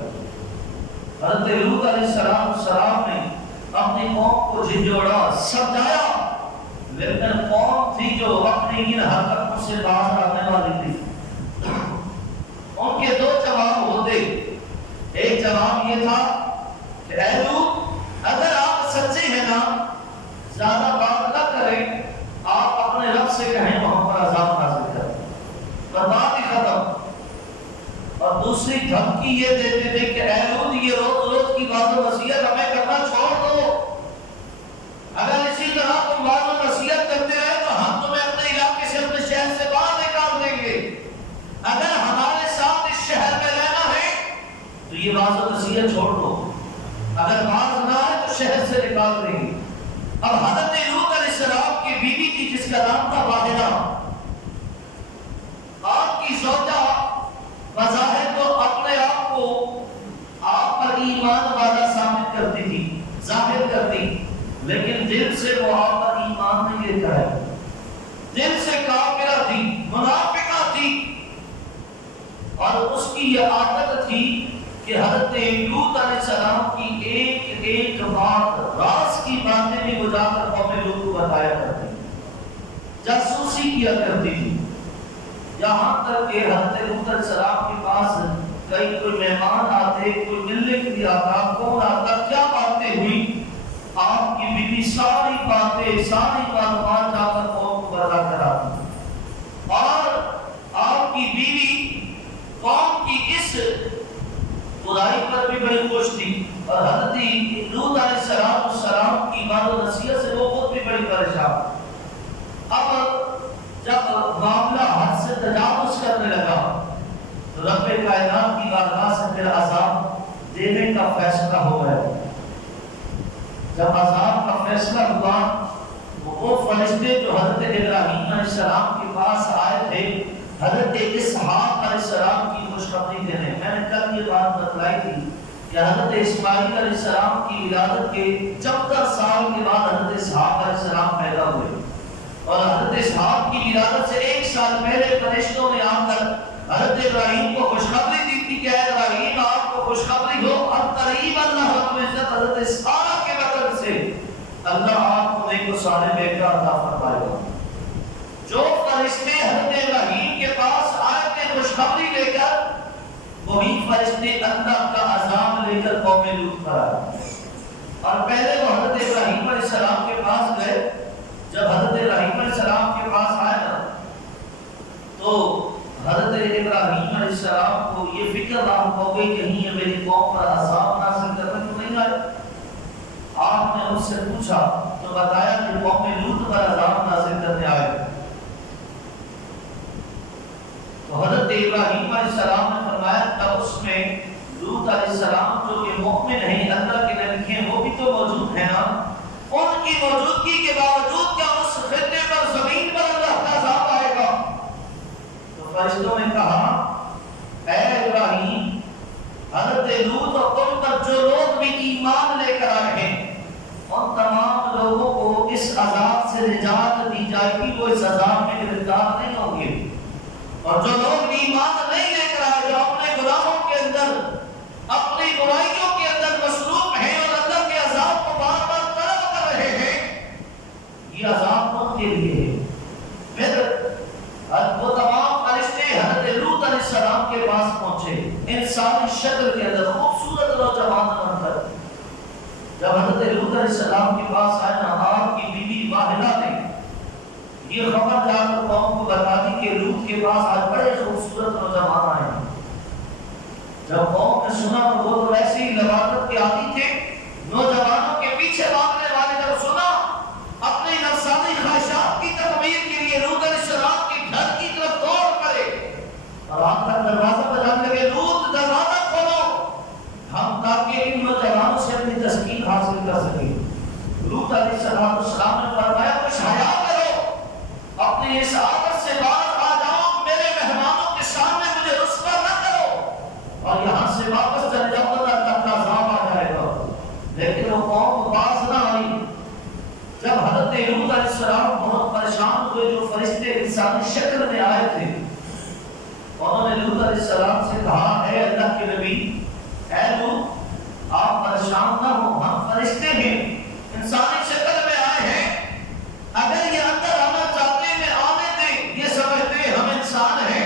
حضرت لوط علیہ السلام نے اپنی قوم کو جھنجھوڑا، سمجھایا، لیکن قوم تھی جو اپنی ان حرکتوں سے باہر آنے والی تھی۔ ان کے دو جواب ہوتے، ایک جواب یہ تھا کہ اے لوط اگر آپ سچے ہیں نا، زیادہ بات نہ کریں، آپ اپنے رب سے کہیں وہ ہم پر عذاب نازل کریں، اور بات ہی ختم۔ اور دوسری دھمکی یہ دیتے تھے کہ اے لوط یہ روز روز کی بات و نصیحت ہمیں کرنا چھوڑ دو، اگر اسی طرح تم بات و نصیحت کرتے رہے تو ہم تمہیں اپنے علاقے سے، اپنے شہر سے باہر نکال دیں گے، اگر ہمارے ساتھ اس شہر میں رہنا ہے تو یہ بات و نصیحت چھوڑ دو، اگر باز نہ ہے تو شہر سے نکال دیں گے۔ اب حضرت لوط علیہ السلام کی بیوی تھی جس کا نام تھا واحدہ، آپ کی زوجہ بظاہر تو اپنے آپ کو آپ پر ایمان والا ثابت کرتی تھی، ظاہر کرتی، لیکن دل سے وہ آپ پر ایمان نہیں لے کر آئی، دل سے کافرہ تھی، منافقہ تھی، اور اس کی یہ عادت تھی کہ حضرت لوط علیہ السلام کی ایک ایک بات، راز کی باتیں بھی وہ جا کر قوم لوط کو بتایا کرتی، جاسوسی کیا کرتی تھی، یہاں تک کہ حضرت لوط علیہ السلام کے پاس کئی کوئی مہمان آتے، کوئی ملنے کے لیے آتا، کون آتا، کیا باتیں ہوئی، آپ کی بیوی ساری باتیں، ساری معلومات جا کر قوم کو بتا کر آتی، اور آپ کی بیوی قوم کی اس برائی پر بھی بڑی خوش تھی، اور حضرت لوط علیہ السلام کی بات و نصیحت سے وہ خود بھی بڑی پریشان۔ اب جب معاملہ حد سے تجاوز کرنے لگا تو رب کائنات کی بارگاہ سے پھر عذاب دینے کا فیصلہ ہو گیا۔ جب عذاب کا فیصلہ ہوا، وہ فرشتے جو حضرت ابراہیم علیہ السلام کے پاس آئے تھے حضرت اسحاق علیہ السلام کی خوشخبری دینے، میں نے کل یہ بات بتلائی تھی کہ حضرت اسماعیل علیہ السلام کی ولادت کے 74 سال کے بعد حضرت اسحاق علیہ السلام پیدا ہوئے، اور حضرت اسحاق کی ولادت سے 1 سال پہلے فرشتوں نے آ کر حضرت ابراہیم کو خوشخبری دی تھی کہ اے ابراہیم آپ کو خوشخبری ہو، اب قریب اللہ رب العزت حضرت اسحاق کے بدن سے اللہ آپ کو نیک و صالح بیٹا عطا فرمائے گا۔ جو فرشتے حضرت ابراہیم کے پاس آئے تھے خوشخبری لے کر، وہی فرشتے اللہ کا عذاب لے کر قوم لوط پر آئے، اور پہلے وہ حضرت ابراہیم علیہ السلام کے پاس گئے۔ جب حضرت ابراہیم علیہ السلام کے پاس آئے نا تو حضرت ابراہیم علیہ السلام کو یہ فکر لاحق ہو گئی کہ کہیں میری قوم پر عذاب نازل کرنے تو نہیں آئے۔ آپ نے اس سے پوچھا تو بتایا کہ قوم لوط پر عذاب نازل کرنے آئے۔ تو حضرت ابراہیم علیہ السلام نے فرمایا تب اس میں لوط علیہ السلام جو کہ مؤمن ہیں، اللہ کے نبی ہیں، وہ بھی تو موجود ہیں نا، ان کی موجودگی کے باوجود کیا اس خطے پر زمین پر اللہ کا عذاب آئے گا؟ تو فرشتوں نے کہا اے ابراہیم، حضرت لوط اور تم پر جو لوگ بھی ایمان لے کر آئے ہیں ان تمام لوگوں کو اس عذاب سے نجات دی جائے گی، وہ اس عذاب میں گرفتار نہیں ہوں گے، اور جو لوگ ایمان نہیں لے کر آئے، جو اپنے گناہوں کے اندر، اپنی برائیوں کے اندر مصروف ہیں اور اللہ کے عذاب کو بار بار طلب کر رہے ہیں، یہ عذاب ان کے لیے ہے۔ پھر وہ تمام فرشتے حضرت لوط علیہ السلام کے پاس پہنچے انسانی شکل کے اندر، خوبصورت نوجوان بن کر۔ جب حضرت لوط علیہ السلام کے پاس آئے نا، آپ کی بیوی واحدہ نے یہ خبر جا کر قوم کو بتا دی کہ لوط کے پاس آج بڑے خوبصورت نوجوان آئے ہیں۔ جب قوم نے سنا تو وہ تو ایسے ہی لواطت کے عادی تھے، نوجوانوں کے پیچھے بھاگنے والے، جب سنا اپنی نفسانی خواہشات کی تکمیل کے لیے لوط علیہ السلام کے گھر کی طرف دوڑ پڑے اور آ کر دروازہ بجانے لگے، لوط دروازہ کھولو ہم تاکہ ان نوجوانوں سے اپنی تسکین حاصل کر سکیں۔ لوط علیہ السلام نے فرمایا کچھ حیا کرو، اپنی اس عادت سے باہر آ جاؤ، میرے مہمانوں کے سامنے مجھے رسوا نہ کرو، اور یہاں سے واپس چلے جاؤ تو اللہ کا عذاب آ جائے گا۔ لیکن وہ قوم باز نہ آئی۔ جب حضرت لوط علیہ السلام بہت پریشان ہوئے، جو فرشتے انسانی شکل میں آئے تھے، انہوں نے لوط علیہ السلام سے کہا اے اللہ کے نبی، اے لوط آپ پریشان نہ ہو، ہم فرشتے ہیں، انسانی شکل میں آئے ہیں، اگر یہ اندر آنا چاہتے ہیں آنے دیں، یہ سمجھتے ہیں ہم انسان ہیں،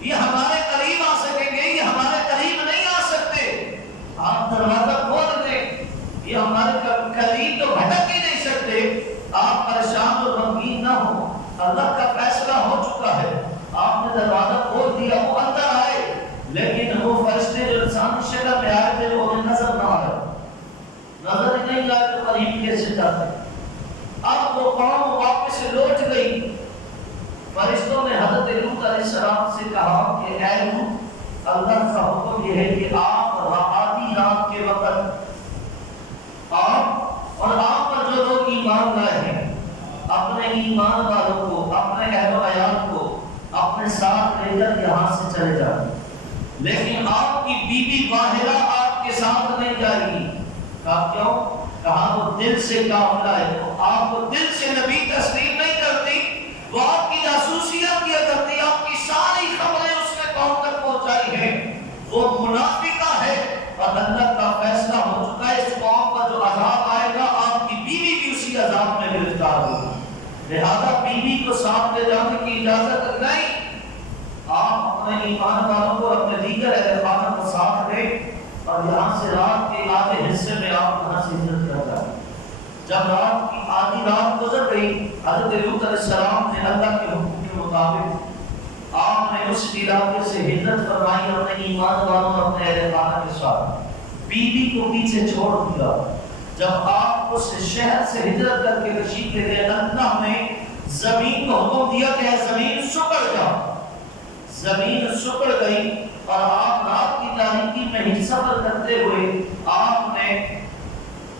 یہ ہمارے قریب آ سکیں گے، یہ ہمارے قریب نہیں آ سکتے، آپ دروازہ کھول دیں، یہ ہمارے قریب تو بھٹک ہی نہیں سکتے، آپ پریشان اور غمگین نہ ہو، اللہ کا فیصلہ ہو چکا ہے۔ آپ نے دروازہ کھول دیا، وہ اندر آئے، لیکن وہ فرشتے جو انسانی شکل میں آئے تھے وہ انہیں نظر نہ آئے، نظر ہی نہیں آئے تو قریب کیسے جاتے۔ اب وہ قوم واپس سے لوٹ گئی۔ فرشتوں نے حضرت لوط علیہ السلام سے کہا کہ اے لوط، اللہ کا حکم یہ ہے کہ آپ آدھی رات کے وقت آپ اور آپ پر جو لوگ ایمان لائے ہیں، اپنے ایمان والوں کو، اپنے اہل و عیال کو اپنے ساتھ لے کر یہاں سے چلے جائیں، لیکن آپ کی بیوی واحدہ آپ کے ساتھ نہیں جائے گی۔ کہا کیوں؟ کہا وہ دل سے کافر ہے، آپ کو دل سے نبی تسلیم نہیں کرتی، وہ آپ کی جاسوسیاں کیا کرتی، آپ کی ساری خبریں اس نے قوم تک پہنچائی ہیں، وہ منافقہ ہے، اور اللہ کا فیصلہ ہو چکا ہے اس قوم پر جو عذاب آئے گا آپ کی بیوی بھی اسی عذاب میں گرفتار ہوگی، لہذا بیوی کو ساتھ لے جانے کی اجازت نہیں، آپ اپنے ایمان والوں کو اپنے دیگر اہل خانہ کو ساتھ لیں اور یہاں سے رات کے آدھے حصے میں آپ یہاں سے ہجرت کر جائیں۔ جب رات کی آدھی رات گزر گئی، حضرت لوط علیہ السلام نے اللہ کے حکم کے مطابق آپ نے اس علاقے سے ہجرت فرمائی اپنے ایمان والوں اور اپنے اہل خانہ کے ساتھ، بیوی کو پیچھے چھوڑ دیا۔ جب آپ اس شہر سے ہجرت کر کے تشریف لے گئے، اللہ نے زمین کو حکم دیا کہ زمین سکڑ جا، زمین سکڑ گئی، اور آپ رات کی تاریکی میں ہی سفر کرتے ہوئے آپ نے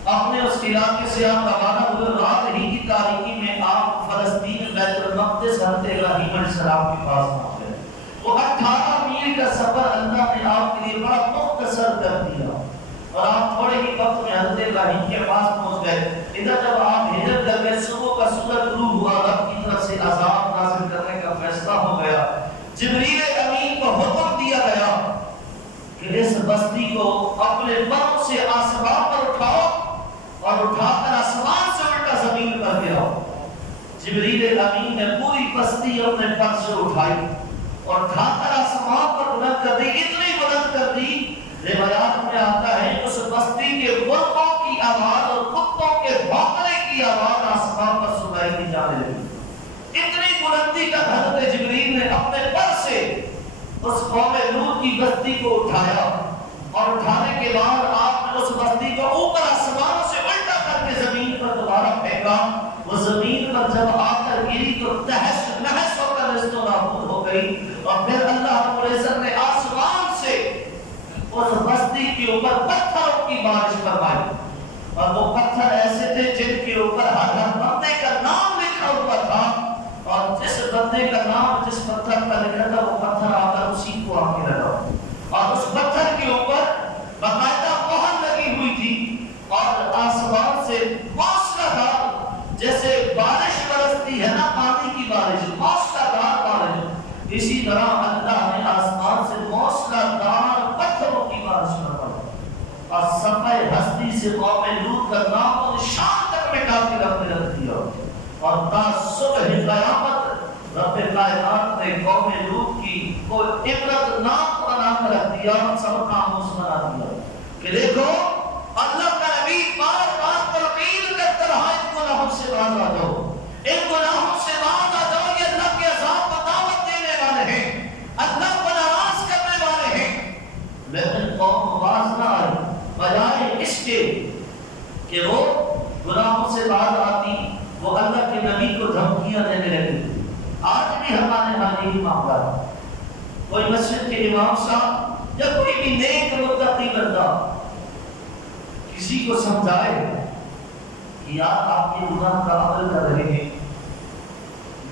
اپنے اس علاقے سے آپ روانہ ہوئے، رات ہی کی تاریکی میں آپ فلسطین بیت المقدس حضرت ابراہیم علیہ السلام کے پاس پہنچے۔ وہ 18 میل کا سفر اللہ نے آپ کے لیے بڑا مختصر کر دیا، اور آپ تھوڑے ہی وقت میں حضرت ابراہیم کے پاس پہنچ گئے۔ ادھر جب آپ ہجرت کر کے صبح کا سورج طلوع ہوا، رب کی طرف سے عذاب نازل کرنے کا فیصلہ ہو گیا، جبریل امین کو حکم دیا گیا کہ اس بستی کو اپنے پروں سے آسمان پر اٹھاؤ اور اٹھا کر آسمان سے الٹا زمین پر گراؤ۔ جبریل امین نے پوری بستی اپنے پر سے اٹھائی اور اٹھا کر آسمان پر بلند کر دی، اتنی بلند کر دی، روایات میں آتا ہے اس بستی کے مرغوں کی آواز اور کتوں کے بھونکنے کی آواز آسمان پر سنائی دی جانے لگی۔ اتنی بلندی کا حضرت جبریل نے اپنے پر سے اس قوم لوط کی بستی کو اٹھایا، اور اٹھانے کے بعد آپ نے اس بستی کو اوپر آسمان سے الٹا کر کے زمین پر دوبارہ پھینکا۔ وہ زمین پر جب آ کر گری تو تہس نہس ہو کر رست و نابود ہو گئی، اور پھر اللہ رب العزت نے آسمان سے اس بستی کے اوپر پتھروں کی بارش فرمائی، اور وہ پتھر ایسے تھے جن کے اوپر ہر بندے کا نام لکھا ہوا تھا، اور جس بندے کا نام جس پتھر پر لکھا تھا وہ پتھر آ کر اسی کو آ کے لگا، اور اس پتھر کے اوپر باقاعدہ مہر لگی ہوئی تھی، اور آسمان سے موسلادھار جیسے بارش برستی ہے نا، پانی کی بارش، موسلادھار بارش، اسی طرح اللہ نے آسمان سے موسلادھار پتھروں کی بارش فرمائی، اور صفحہ ہستی سے قوم لوط کا نام و نشان تک مٹا کے رکھ دیا، اور تا صبح قیامت رب کائنات نے قوم لوط کی کو عبرت ناک بنا کر رکھ دیا، سبق آموز بنا دیا کہ دیکھو اللہ کا نبی بار بار تلقین کرتا رہا، ان گناہوں سے باز آ جاؤ، ان گناہوں سے باز آ جاؤ، یہ اللہ کے عذاب کو دعوت دینے والے ہیں، اللہ کو ناراض کرنے والے ہیں، لیکن قوم باز نہ آئی، بجائے اس کے کہ وہ گناہوں سے باز آتی، وہ اللہ کے نبی کو دھمکیاں دینے لگی۔ آج بھی ہمارے ہاں یہی معاملہ ہے، کوئی مسجد کے امام صاحب یا کوئی بھی نیک متقی بندہ کسی کو سمجھائے کہ یار آپ یہ گناہ کا عمل کر رہے ہیں،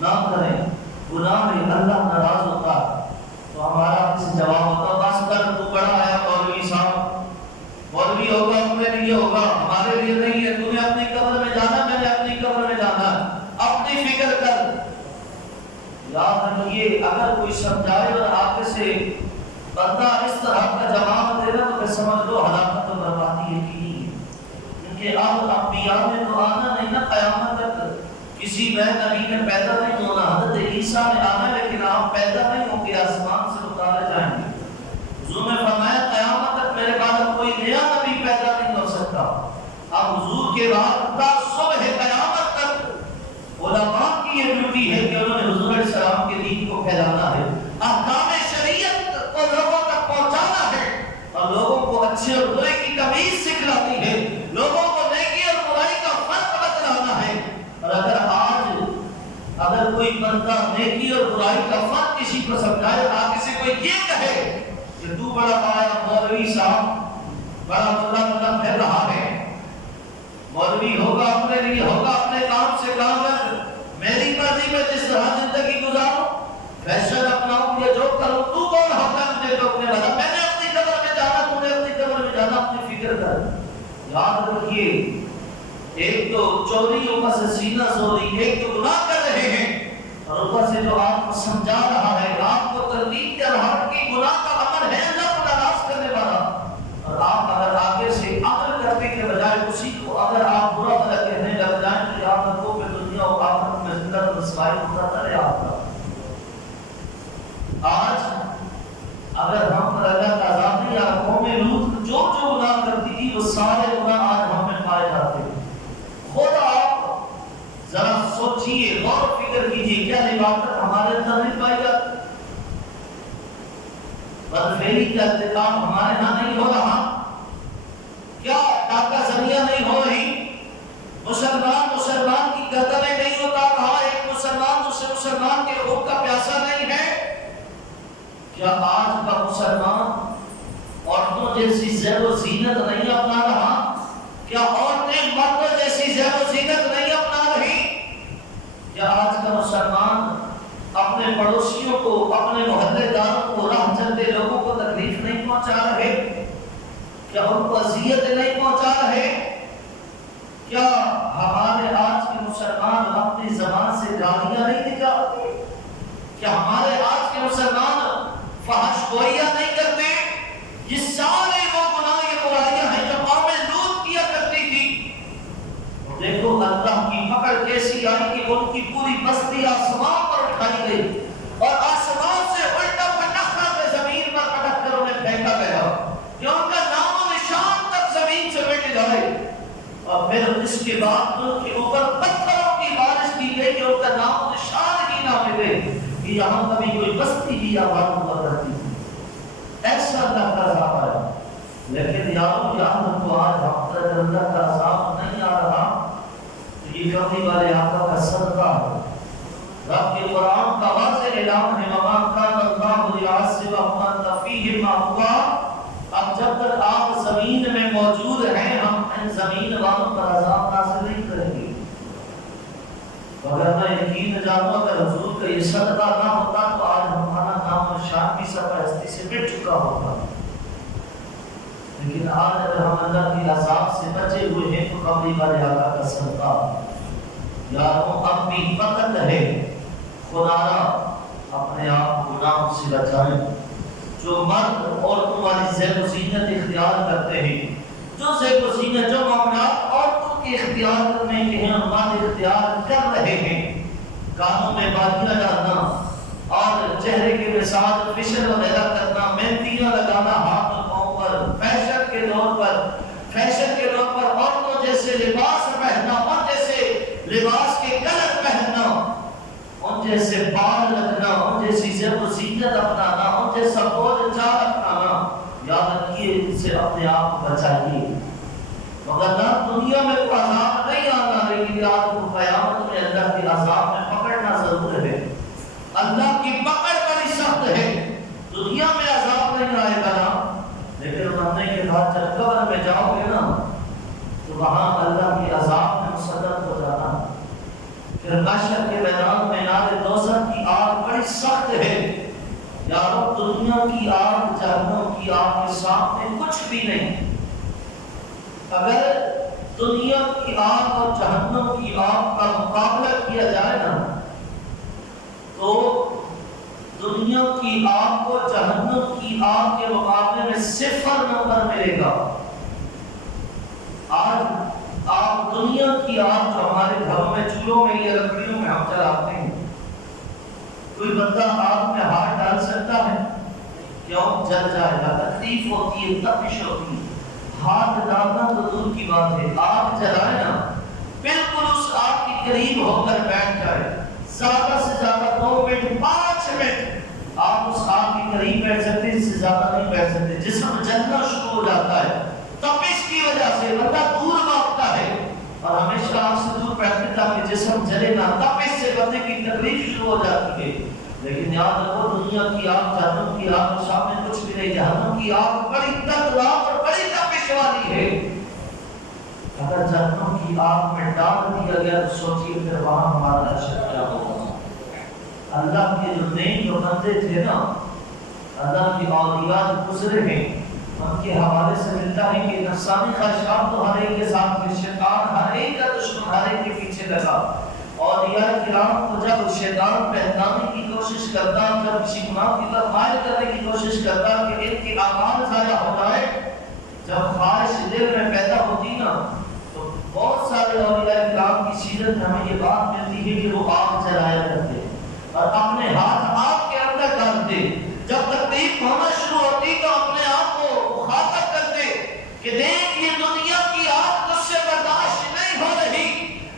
نہ کریں، گناہ میں اللہ ناراض ہوتا، تو ہمارا اس جواب ہوتا بس کر، تو بڑا آیا مولوی صاحب، مولوی ہوگا اپنے لیے ہوگا، ہمارے لیے نہیں ہے، تو نے اپنی قبر میں جانا، میں نے اپنی قبر میں جانا، اپنی فکر کر۔ یاد رکھیے اگر کوئی سمجھائے اور آگے سے بندہ اس طرح کا جواب دے رہا تو پھر سمجھ لو ہلاکت و بربادی یقینی ہے، کیونکہ اب انبیاء نے تو آنا نہیں نا، قیامت تک کسی نئے نبی نے پیدا نہیں ہونا، حضرت عیسیٰ نے آنا لیکن آپ پیدا نہیں ہوں گے، آسمان سے اتارے جائیں گے۔ حضور نے فرمایا قیامت تک میرے بعد کوئی نیا نبی پیدا نہیں ہو سکتا۔ اب حضور کے بعد تا صبح قیامت تک علماء کی یہ ڈیوٹی ہے کہ انہوں نے حضور علیہ السلام کے دین کو پھیلانا ہے، احکام شریعت کو لوگوں تک پہنچانا ہے، اور لوگوں کو اچھے اور برے کی تمیز سکھلاتی ہے، لوگوں کو نیکی اور برائی کا فرق بتلانا ہے۔ اور اگر کوئی بندہ نیکی اور برائی کا فرق کسی کو سمجھائے، آگے سے کوئی یہ کہے کہ تو بڑا آیا مولوی صاحب، بڑا مطلب پھر رہا ہے، مولوی ہوگا اپنے لیے، ہوگا اپنے کام سے کام ہے، میری مرضی میں جس طرح زندگی گزاروں، فیشن اپناؤں یا جو کروں، تو کون ہوتا ہے مجھے روکنے والا؟ میں نے اپنی قبر میں جانا، تو نے اپنی قبر میں جانا، اپنی فکر کر۔ یاد رکھیے اوپر سے سینہ زوری، ایک تو گناہ کر رہے ہیں اور اوپر سے جو آپ کو سمجھا رہا ہے، آپ کو ترغیب دے رہا ہے کہ گناہ کا عمل ہے اللہ کو ناراض کرنے والا، اور آپ اگر آگے سے عمل کرنے کے بجائے اسی کو اگر آپ برا بھلا کہنے لگ جائیں تو یاد رکھو کہ دنیا و آخرت میں ذلت و رسوائی ہوتا رہے آپ کا۔ آج اگر ہم پر اللہ کا عذاب یا قوم لوط جو گناہ کرتی تھی وہ سارے گناہ آج ہم میں پائے جاتے ہیں۔ خود آپ ذرا سوچئے، غور و فکر کیجئے، کیا عبادت ہمارے اندر نہیں پائی جاتی؟ بدفعلی کا ارتکاب ہمارے ہاں نہیں ہو رہا؟ کیا ڈاکہ زنیاں نہیں ہو رہی؟ مسلمان کی گردنیں نہیں اتار رہا؟ ایک مسلمان دوسرے مسلمان کے خون کا پیاسا نہیں ہے؟ کیا آج کا مسلمان عورتوں جیسی زیب و زینت نہیں اپنا رہا؟ کیا عورتیں مردوں جیسی زیب و زینت نہیں اپنا رہی؟ کیا آج کا مسلمان اپنے پڑوسیوں کو، اپنے محلے داروں کو، راہ چلتے لوگوں کو تکلیف نہیں پہنچا رہے؟ کیا ان کو اذیت نہیں پہنچا رہے؟ کیا ہمارے آج کے مسلمان اپنی زبان سے گالیاں نہیں نکالتے؟ کیا ہمارے آج کے مسلمان فحش گوئیاں نہیں کرتے؟ یہ سارے وہ گناہ، یہ برائیاں ہیں جو قوم لوط کیا کرتی تھی۔ دیکھو اللہ کی پکڑ کیسی آئی کہ ان کی پوری بستی آسمان پر اٹھائی گئی اور آسمان سے الٹا پٹخا کے زمین پر پٹک کر انہیں پھینکا گیا کہ ان کا نام و نشان تک زمین سے مٹ جائے، اور پھر اس کے بعد ان کے اوپر پتھروں کی بارش کی گئی کہ ان کا نام و نشان ہی نہ ملے کہ یہاں کبھی کوئی بستی بھی آباد ہوا کرتی تھی۔ ایسا اللہ کا عذاب آیا، لیکن یاد رکھو آج ہم تک اللہ کا عذاب نہیں آ رہا تو یہ کملی والے آقا کا صدقہ ہے۔ رب کے قرآن کا واضح اعلان ہے وَمَا كَانَ اللَّهُ لِيُعَذِّبَهُمْ وَأَنْتَ فِيهِمْ مَا هُوَ، اب جب تک آپ زمین میں موجود ہیں ہم ان زمین والوں پر عذاب نازل نہیں کریں گے، وگرنہ یقین جانو اگر حضور کا یہ صدقہ نہ ہوتا تو آج ہمارا نام و نشان بھی سب ہستی سے مٹ چکا ہوتا۔ لیکن آج اگر ہم اللہ کی عذاب سے بچے ہوئے ہیں تو قبری والے آقا کا صدقہ۔ یاروں اب بھی وقت ہے، خدا را اپنے آپ کو گناہوں سے بچائیں۔ جو مرد عورتوں والی زیب و زینت اختیار کرتے ہیں، جو زیب و زینت، جو معاملات عورتوں کے اختیار کرنے کے ہیں مرد اختیار کر رہے ہیں، کانوں میں بالیاں ڈالنا اور چہرے کے مساج فشل وغیرہ کرنا، مہندیاں لگانا ہاتھ اور پاؤں پر، فیشن کے طور پر عورتوں جیسے لباس پہننا، ان جیسے لباس کے کلر پہننا، ان جیسے بال رکھنا، ان جیسی زیب و زینت اپنانا، ان جیسا بول چال اپنانا، یاد رکھیے ان سے اپنے آپ کو بچائیے۔ مگر نہ دنیا میں کوئی عذاب نہیں آنا، لیکن یاد کو قیامت میں اللہ کے عذاب میں پکڑنا ضرور ہے۔ اللہ کی پکڑ بڑی سخت ہے، دنیا میں عذاب نہیں آئے گا نا، لیکن مرنے کے بعد جب قبر میں جاؤ گے نا تو وہاں اللہ کے عذاب میں مسلط ہو جانا۔ پھر محشر کے میدان میں نار دوزخ کی آگ بڑی سخت ہے۔ یارو دنیا کی آگ، جہنم کی آگ کے سامنے کچھ بھی نہیں۔ اگر دنیا کی آگ اور جہنم کی آگ کا مقابلہ کیا جائے نا تو دنیا کی آگ کو جہنم کی آگ کے مقابلے میں 0 نمبر ملے گا۔ آج آپ دنیا کی آگ جو ہمارے گھروں میں، چولہوں میں یا لکڑیوں میں ہم جلاتے ہیں، کوئی بندہ آگ میں ہاتھ ڈال سکتا ہے؟ کیوں؟ جل جائے گا، تکلیف ہوتی ہے، تپش ہوتی ہے، ہاتھ ڈالنا تو دور کی بات ہے، آگ جلائے نا بالکل اس آگ کے قریب ہو کر بیٹھ جائے، زیادہ سے زیادہ 2 منٹ 5 منٹ آپ اس آگ کے قریب بیٹھ سکتے، اس سے زیادہ نہیں بیٹھ سکتے، جسم جلنا شروع ہو جاتا ہے تپش کی وجہ سے، بندہ دور بھاگتا ہے اور ہمیشہ آگ سے دور بیٹھتے تاکہ جسم جلے نہ، تپش سے بندے کی تکلیف شروع ہو جاتی ہے۔ لیکن یاد رکھو دنیا کی آگ، جہنم کی آگ کے سامنے کچھ بھی نہیں۔ جہنم کی آگ بڑی دردناک اور بڑی تپش والی ہے، اگر جہنم کی آگ میں ڈال دیا گیا تو سوچیے پھر وہاں ہمارا حشر کیا ہوگا۔ اللہ کے جو نیک جو بندے تھے نا، اللہ کی اولیاء گزرے ہیں، ہم کے حوالے سے ملتا ہے کہ نفسانی خواہشات تو ہر ایک کے ساتھ میں، شیطان ہر ایک کا دشمن ہر ایک کے پیچھے لگا، اور اولیاء کرام کو جب شیطان پہچانے کی کوشش کرتا، جب کسی گناہ کی طرف مائل کرنے کی کوشش کرتا کہ ان کے اعمال ضائع ہو جائے، جب خواہش دل میں پیدا ہوتی نا، تو بہت سارے اولیاء کرام کی سیرت میں ہمیں یہ بات ملتی ہے کہ وہ آگ جلایا کرتے اور اپنے ہاتھ آگ کے اندر ڈالتے، جب تکلیف ہونا شروع ہوتی تو اپنے آپ کو مخاطب کرتے کہ دیکھ یہ دنیا کی آگ تجھ سے برداشت نہیں ہو رہی،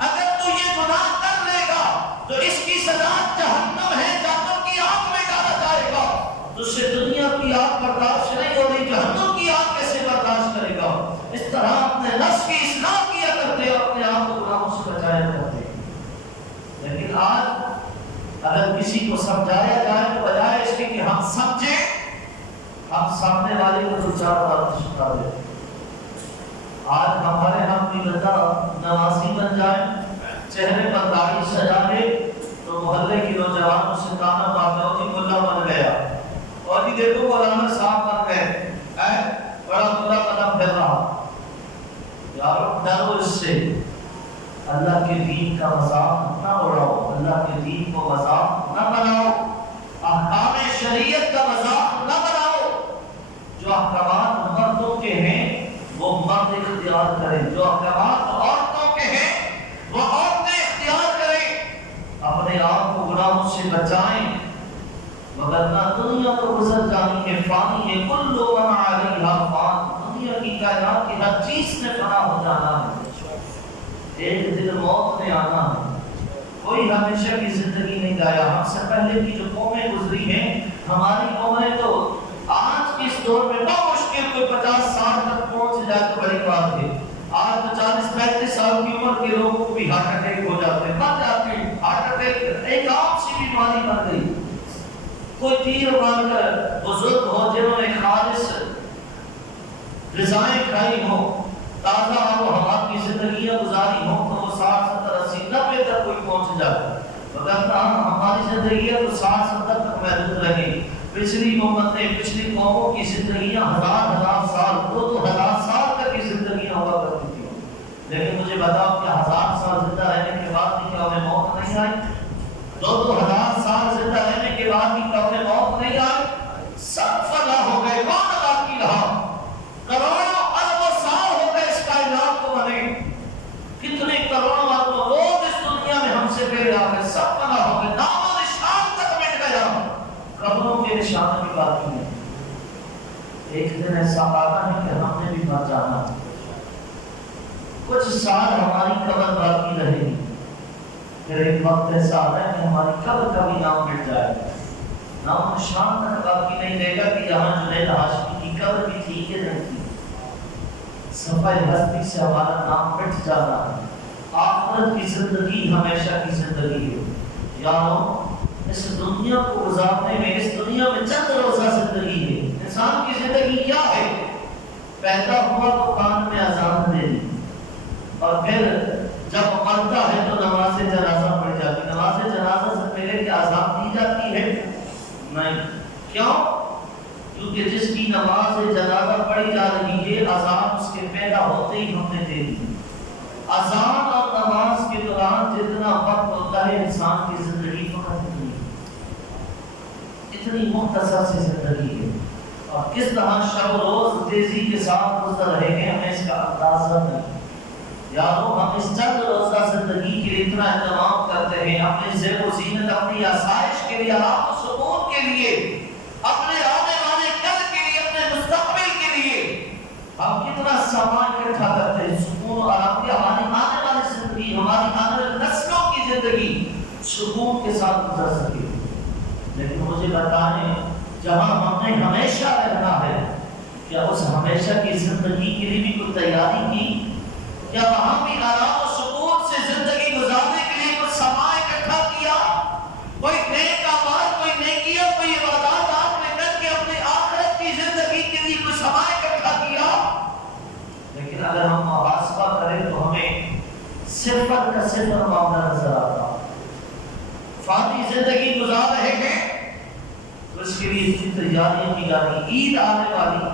اگر تو یہ گناہ کر لے گا تو اس کی سزا جہنم ہے، جہنم کی آگ میں ڈالا جائے گا، تجھ سے دنیا کی آگ برداشت نہیں ہو رہی، جہنم کی آگ کیسے برداشت کرے گا؟ اس طرح اپنے نفس کی اصلاح کیا کرتے اور اپنے آپ کو گناہوں سے بچایا کرتے۔ لیکن آج اگر کسی کو سمجھایا جائے تو بجائے اس کے کہ ہم سمجھیں، ہم سامنے والے کو دو چار بات سنا دیں۔ آج ہمارے ہم بھی بتا نمازی بن جائیں، چہرے پر داڑھی سجا لے تو محلے کے نوجوانوں سے تانا مارتا ہو کہ ملا بن گیا، اور یہ دیکھو مولانا صاحب بن گئے، بڑا برا قدم پھیر رہا۔ یارو ڈرو اس سے، اللہ کے دین کا مذاق نہ اڑاؤ، اللہ کے دین کو مذاق نہ بناؤ، احکام شریعت کا مذاق نہ بناؤ۔ جو احکامات مردوں کے ہیں وہ مرد اختیار کریں، جو احکامات عورتوں کے ہیں وہ عورتیں اختیار کریں، اپنے آپ کو گناہوں سے بچائیں، وگرنہ دنیا تو گزر جانی ہے، فانی ہے، کل من علیہا فان، دنیا کی کائنات کی ہر چیز میں فنا ہو جانا ہے، ایک دن موت نے آنا ہے، کوئی ہمیشہ کی زندگی نہیں گایا۔ ہم سے پہلے کی جو قومیں گزری ہیں، ہماری قومیں تو آج کے اس دور میں بہت مشکل کوئی 50 سال تک پہنچ جائے تو بڑی بات ہے۔ آج تو 40-35 سال کی عمر کے لوگوں کو بھی ہارٹ اٹیک ہو جاتے ہیں، مر جاتے ہیں۔ ہارٹ اٹیک ایک عام سی بیماری بن گئی۔ کوئی تیر مار کر بزرگ ہو جنہوں نے خالص غذائیں کھائی ہوں، تازہ آب و ہوا کی زندگیاں گزاری ہوں، تو وہ 60 70 80 90 تک کوئی پہنچ جاتا ہے، مگر ہماری زندگیاں تو 60 70 تک محدود رہی۔ پچھلی امتیں، پچھلی قوموں کی زندگیاں ہزار سال، 2000 سال تک کی زندگیاں ہوا کرتی تھیں، لیکن مجھے بتاؤ کہ 1000 سال زندہ رہنے کے بعد بھی کیا انہیں موت نہیں آئی؟ 2000 سال زندہ رہنے کے بعد بھی کیا انہیں موت نہیں آئی؟ سب فنا ہو گئے، کون باقی رہا؟ کروڑوں اربوں سال ہو گئے اس کائنات کو بنے، کتنے کروڑوں اربوں لوگ اس دنیا میں ہم سے پہلے آ گئے، سب فنا ہو گئے، نام و نشان تک مٹ گیا، قبروں کے نشان بھی باقی ہیں۔ ایک دن ایسا آتا ہے کہ ہم نے بھی مر جانا، کچھ سال ہماری قبر باقی رہے گی، پھر ایک وقت ایسا آتا ہے کہ ہماری قبر کا بھی نام مٹ جائے گا، نام و نشان تک باقی نہیں رہے گا کہ یہاں جنید ہاشمی کی قبر بھی تھی کہ نہیں تھی۔ صفحہ ہستی سے ہمارا نام مٹ جانا ہے، آخرت کی زندگی ہمیشہ کی زندگی ہے۔ یارو اس دنیا کو گزارنے میں، اس دنیا میں چند روزہ زندگی ہے۔ انسان کی زندگی کیا ہے؟ پیدا ہوا تو کان میں اذان دے دی، اور پھر جب مرتا ہے تو نماز جنازہ پڑھ جاتی، نماز جنازہ سے پہلے کیا اذان دی جاتی ہے؟ نہیں۔ کیوں؟ کیونکہ جس کی نماز جنازہ پڑھی جا رہی ہے، اذان اس کے پیدا ہوتے ہی ہم نے دے دی۔ اذان اور نماز کے دوران جتنا وقت ہوتا ہے انسان کی زندگی فقط اتنی مختصر سی زندگی ہے، اور کس طرح شب و روز تیزی کے ساتھ گزر رہے ہیں ہمیں اس کا اندازہ نہیں۔ یارو ہم اس چند روزہ زندگی کے لیے اتنا اہتمام کرتے ہیں، اپنی زیب و زینت، اپنی آسائش کے لیے، آرام و سکون کے لیے، اپنے آنے والے کل کے لیے، اپنے مستقبل کے لیے ہم کتنا سامان اکٹھا کرتے ہیں، سکون اور آرام، ہماری آنے والی زندگی، ہماری آنے والی نسلوں کی زندگی سکون کے ساتھ گزر سکے۔ لیکن مجھے بتائیں، جہاں ہم نے ہمیشہ رہنا ہے، کیا اس ہمیشہ کی زندگی کے لیے بھی کوئی تیاری کی؟ کیا وہاں بھی آرام و سکون سے زندگی گزارنے کے لیے کچھ سامان اکٹھا کیا؟ کوئی نیک اعمال، کوئی نیکیاں، کوئی عبادات آپ نے کر کے اپنے آخرت کی زندگی کے لیے کچھ سامان اکٹھا کیا؟ لیکن اگر ہم محاسبہ کریں تو ہمیں صفر کا صفر معاملہ نظر آتا۔ فانی زندگی گزار رہے ہیں تو اس کے لیے اتنی تیاریاں کی جا رہی، عید آنے والی،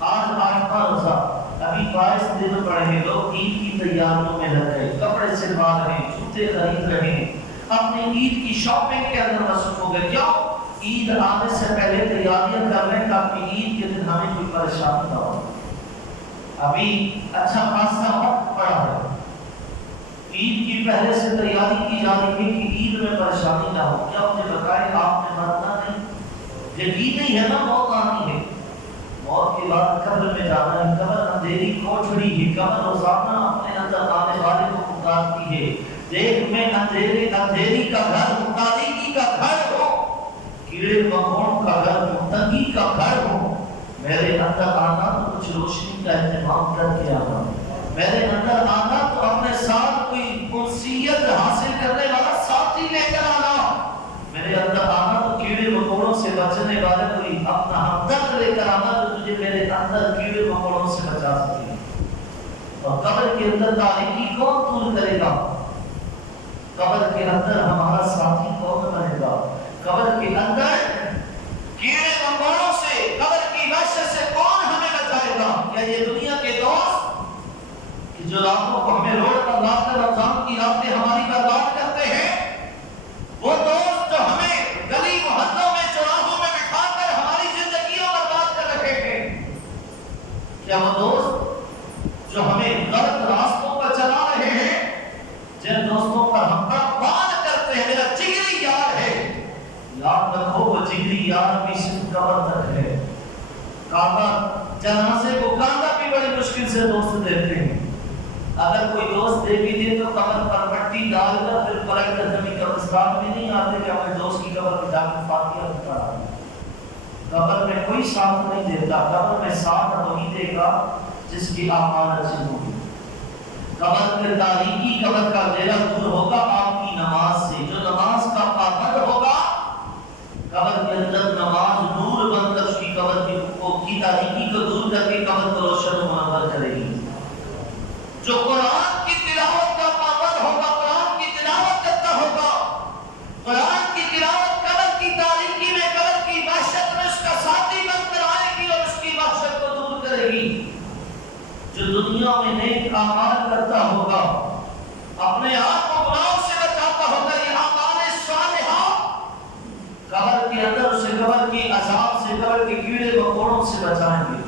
آج 8واں روزہ، ابھی 22 دن پڑے ہیں، لوگ عید کی تیاریوں میں لگ گئے، کپڑے سلوا رہے ہیں، جوتے خرید رہے ہیں، اپنی عید کی شاپنگ کے اندر مصروف ہو گئے۔ کیوں؟ عید آنے سے پہلے تیاریاں کر رہے ہیں تاکہ عید کے دن ہمیں کوئی پریشانی نہ ہو۔ ابھی اچھا خاصا وقت پڑا ہے، عید کی پہلے سے تیاری کی جا رہی ہے کہ عید میں پریشانی نہ ہو۔ کیا مجھے بتائیں، آپ نے مرنا نہیں؟ یہ عید نہیں ہے نا، موت آنی ہے، موت کے بعد قبر میں جانا ہے۔ قبر اندھیری کوٹھڑی ہے، قبر روزانہ اپنے اندر آنے والے کو پکارتی ہے، دیکھ میں اندھیری کا گھر، تاریکی کا گھر ہو، کیڑے مکوڑوں کا گھر ہو، تنگی کا گھر ہو، میرے اندر آنا تو کچھ روشنی کا اہتمام کر کے آنا، میرے اندر آنا تو اپنے ساتھ کوئی انسیت حاصل کرنے والا ساتھی لے کر آنا، میرے اندر آنا تو کیڑے مکوڑوں سے بچنے والے کوئی اپنا ہمدرد لے کر آنا جو تجھے میرے اندر کیڑے مکوڑوں سے بچا سکے۔ اور قبر کے اندر تاریکی کون دور کرے گا؟ قبر کے اندر ہمارا ساتھی کون بنے گا؟ قبر کے اندر کیڑے مکوڑوں سے، قبر کی وحشت سے کون ہمیں بچائے گا؟ کیا یہ دنیا کے دوست کہ جو راتوں کو ہمیں روڈ پر لا کر رمضان کی راتیں ہماری برباد کرتے ہیں، وہ دوست جو ہمیں گلی محلوں میں چوراہوں میں بٹھا کر ہماری زندگیوں برباد کر رکھے ہیں، کیا وہ دوست جو ہمیں غلط راستوں پر چلا رہے ہیں، جن دوستوں پر ہم بڑا کرتے ہیں میرا جگری یار ہے، یاد رکھو وہ جگری یار بھی صرف قبر تک ہے۔ قبر جنازے کو کاندھا بھی بڑی مشکل سے دوست دیتے ہیں، اگر کوئی دوست دے بھی دے تو قبر پر مٹی ڈال کر پھر پلٹ کر زمین قبرستان میں نہیں آتے کہ اپنے دوست کی قبر پہ جا کر فاتحہ پڑھا۔ قبر میں کوئی ساتھ نہیں دیتا، قبر میں ساتھ وہی دے گا جس کی اعمال اچھی ہوگی۔ قبر میں تاریکی قبر کا ڈیرا دور ہوگا آپ کی نماز سے، جو نماز کا پابند ہوگا قبر کے اندر نماز نور بن کر اس کی قبر کی تاریکی کو دور کر کے قبر کو روشن و منور کرے گی۔ جو قرآن کی تلاوت کا پابند ہوگا، قرآن کی تلاوت کرتا ہوگا، قرآن کی تلاوت قبر کی تاریکی میں، قبر کی وحشت میں اس کا ساتھی بن کر آئے گی اور اس کی وحشت کو دور کرے گی۔ جو دنیا میں نیک اعمال کرتا ہوگا، اپنے آپ کو گناہوں سے بچاتا ہوگا، یہ اعمال صالحہ قبر کے اندر اسے قبر کی عذاب سے، قبر کے کیڑے مکوڑوں سے بچائیں گے۔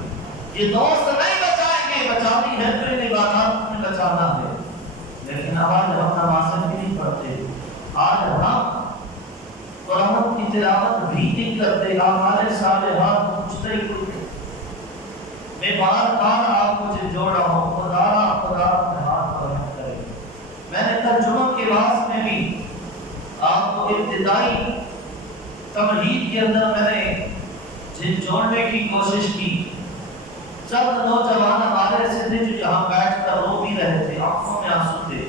یہ دوست نہیں بچائیں گے، بچانی ہے تو ان عبادات میں بچانا ہے۔ لیکن آج ہم نمازیں بھی نہیں پڑھتے، آج ہم قرآن کی تلاوت بھی نہیں کرتے، ہمارے صالحات پوچھتے ہی کوئی۔ میں بار بار آپ کو جوڑ رہا ہوں، خدا اپنے ہاتھ پر رحم کرے۔ میں نے ترجمہ کے بعد میں بھی آپ کو ابتدائی تمہید کے اندر میں نے جوڑنے کی کوشش کی۔ چند نوجوان ہمارے ایسے تھے جو یہاں بیٹھ کر رو بھی رہے تھے، آنکھوں میں آنسو تھے،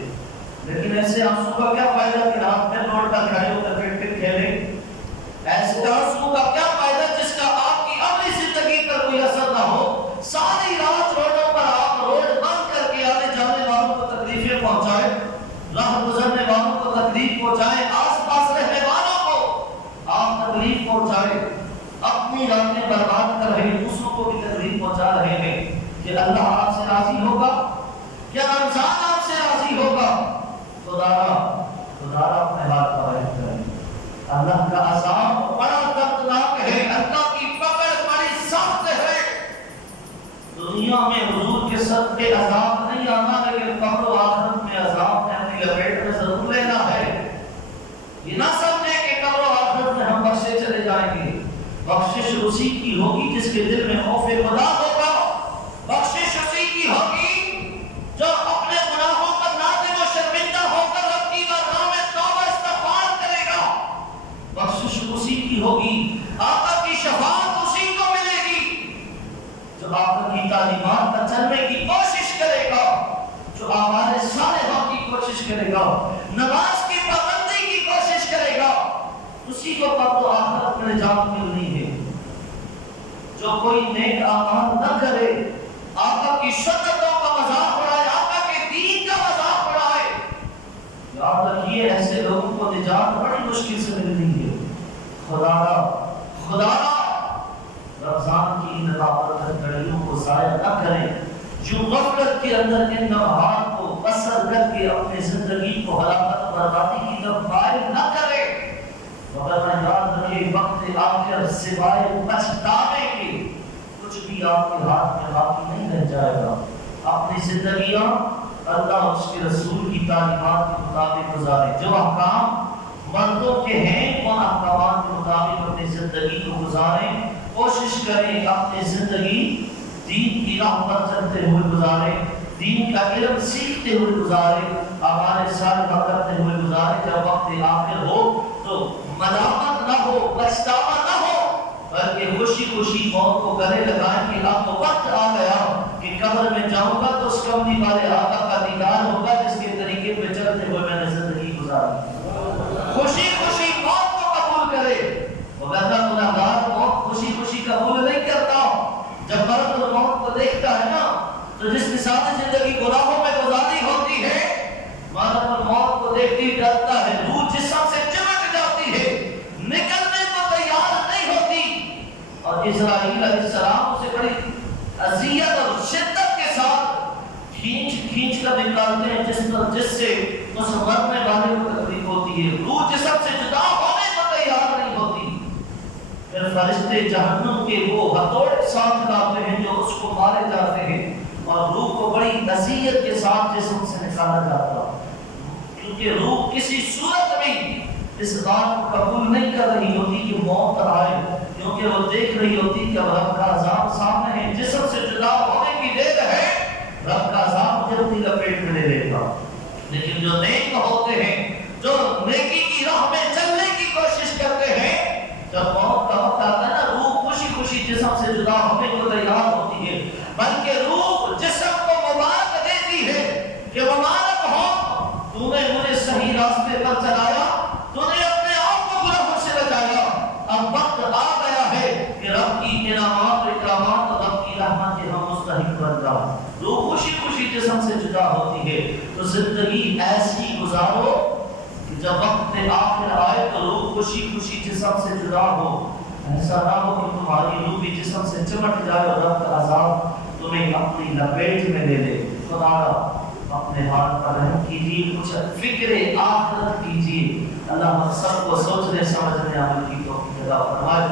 لیکن ایسے آنسو کا کیا فائدہ کہ رات میں روڈ پر کھڑے ہو کر کرکٹ کھیلے؟ ایسے آنسو کا کیا فائدہ جس کا آپ کی اپنی زندگی پر کوئی اثر نہ ہو؟ ساری رات روڈوں پر آپ روڈ بند کر کے آنے جانے والوں کو تکلیفیں پہنچائے، راہ گزرنے والوں کو تکلیف پہنچائے، آس پاس رہنے والوں کو آپ تکلیف پہنچائے، اپنی راتیں برباد کر رہے، دوسروں کو بھی تکلیف پہنچا رہے ہیں۔ کہ اللہ آپ سے راضی ہوگا؟ کیا رمضان آپ سے راضی ہوگا؟ خدا اپنے ہاتھ پر رحم کرے۔ اللہ کا عذاب بڑا دردناک ہے، اللہ کی پکڑ بڑی سخت ہے۔ دنیا میں حضور کے صدقے عذاب نہیں آنا، لیکن قبر و آخرت میں عذاب میں اپنی لپیٹ میں ضرور لینا ہے۔ یہ نہ سمجھے کہ قبر و آخرت میں ہم بخشے چلے جائیں گے۔ بخشش اسی کی ہوگی جس کے دل میں خوف خدا ہوگا، بخشش اسی کی ہوگی جو اپنے گناہوں پر نادم و شرمندہ ہو کر رب کی بارگاہ میں توبہ استغفار کرے گا، بخشش اسی کی ہوگی، آقا کی شفاعت اسی کو ملے گی جو آقا کی تعلیمات پر چلنے کی کوشش کرے گا، جو اعمال صالحہ کی کوشش کرے گا، نماز کی پابندی کی کوشش کرے گا، اسی کو قبر و آخرت میں نجات ملنی ہے۔ جو کوئی نیک اعمال نہ کرے، آقا کی سنتوں کا مذاق اڑائے، آقا کے دین کا مذاق اڑائے، یاد رکھیے ایسے لوگوں کو نجات بڑی مشکل سے ملنی ہے۔ خدا رمضان رمضان کی ان بابرکت گھڑیوں کو ضائع نہ کریں، جو غفلت کے اندر ان لمحات کو بسر کر کے اپنی زندگی کو ہلاکت و بربادی کی طرف مائل نہ کرے، مگر میں یاد رکھے وقت آخر سوائے پچھتانے کے کچھ بھی آپ کے ہاتھ میں باقی نہیں رہ جائے گا۔ اپنی زندگیاں اللہ اور اس کے رسول کی تعلیمات کے مطابق گزاریں، جو احکام مردوں کے ہیں ان احکامات کے مطابق اپنی زندگی کو گزاریں، کوشش کریں اپنی زندگی دین کی راہ پر چلتے ہوئے گزاریں، دین کا علم سیکھتے ہوئے گزاریں، ہمارے صالحہ کرتے ہوئے گزاریں۔ جب وقت آخر ہو تو ملامت نہ ہو، پچھتاوا نہ ہو، بلکہ خوشی خوشی موت کو گلے لگائیں کہ اب تو وقت آ گیا کہ قبر میں جاؤں گا تو اس کملی والے آقا کا دیدار ہوگا جس کے طریقے پہ چلتے ہوئے میں نے زندگی گزاری۔ خوشی خوشی موت کو قبول کرے، وہ کہتا گناہگار موت خوشی خوشی قبول نہیں کرتا۔ جب مرد اور موت کو دیکھتا ہے نا تو جس کی ساری زندگی گناہوں میں گزاری ہوتی ہے، مرد اور موت کو دیکھتی ڈرتا ہے، روح جسم سے چمٹ جاتی ہے، نکلنے کو تیار نہیں ہوتی، اور اسرائیل علیہ السلام اسے بڑی اذیت اور شدت کے ساتھ کھینچ کر نکالتے ہیں، جس سے اس مرنے والے کو تکلیف ہوتی ہے، روح جسم سے جدا ہونے کو تیار نہیں ہوتی۔ پھر فرشتے جہنم کے وہ ہتھوڑے ساتھ لاتے ہیں جو اس کو مارے جاتے ہیں، اور روح کو بڑی اذیت کے ساتھ جسم سے نکالا جاتا، کیونکہ روح کسی صورت میں اس بات کو قبول نہیں کر رہی ہوتی کہ موت آئے، کیونکہ وہ دیکھ رہی ہوتی کہ رب کا عذاب سامنے ہے، جسم سے جدا ہونے کی دیر ہے، رب کا عذاب مجھے اپنی لپیٹ میں لے لے گا۔ لیکن جو نیک ہوتے ہیں، جو نیکی کی راہ میں چلنے کی کوشش کرتے ہیں، جب موت کا وقت آتا ہے نا، روح خوشی خوشی جسم سے جدا ہونے کو تیار ہوتی ہے، بلکہ روح جسم کو مبارک دیتی ہے کہ مبارک ہو، تو نے مجھے صحیح راستے پر چلایا، تو نے اپنے آپ کو گناہوں سے بچایا، اب وقت آ گیا ہے کہ رب کی انعامات و اکرامات اور رب کی رحمت کے ہم مستحق بن جاؤ۔ روح خوشی خوشی جسم سے جدا ہوتی ہے، تو زندگی ایسی گزارو کہ جب وقت آخر آئے تو روح خوشی خوشی جسم سے جدا ہو، ایسا نہ ہو کہ تمہاری روح بھی جسم سے چمٹ جائے اور رب کا عذاب تمہیں اپنی لپیٹ میں لے لے۔ خدا اپنے حال پر رحم کیجیے، کچھ فکر آخرت کیجیے، اللہ ہم سب کو سوچنے سمجھنے عمل کی توفیق عطا فرمائے۔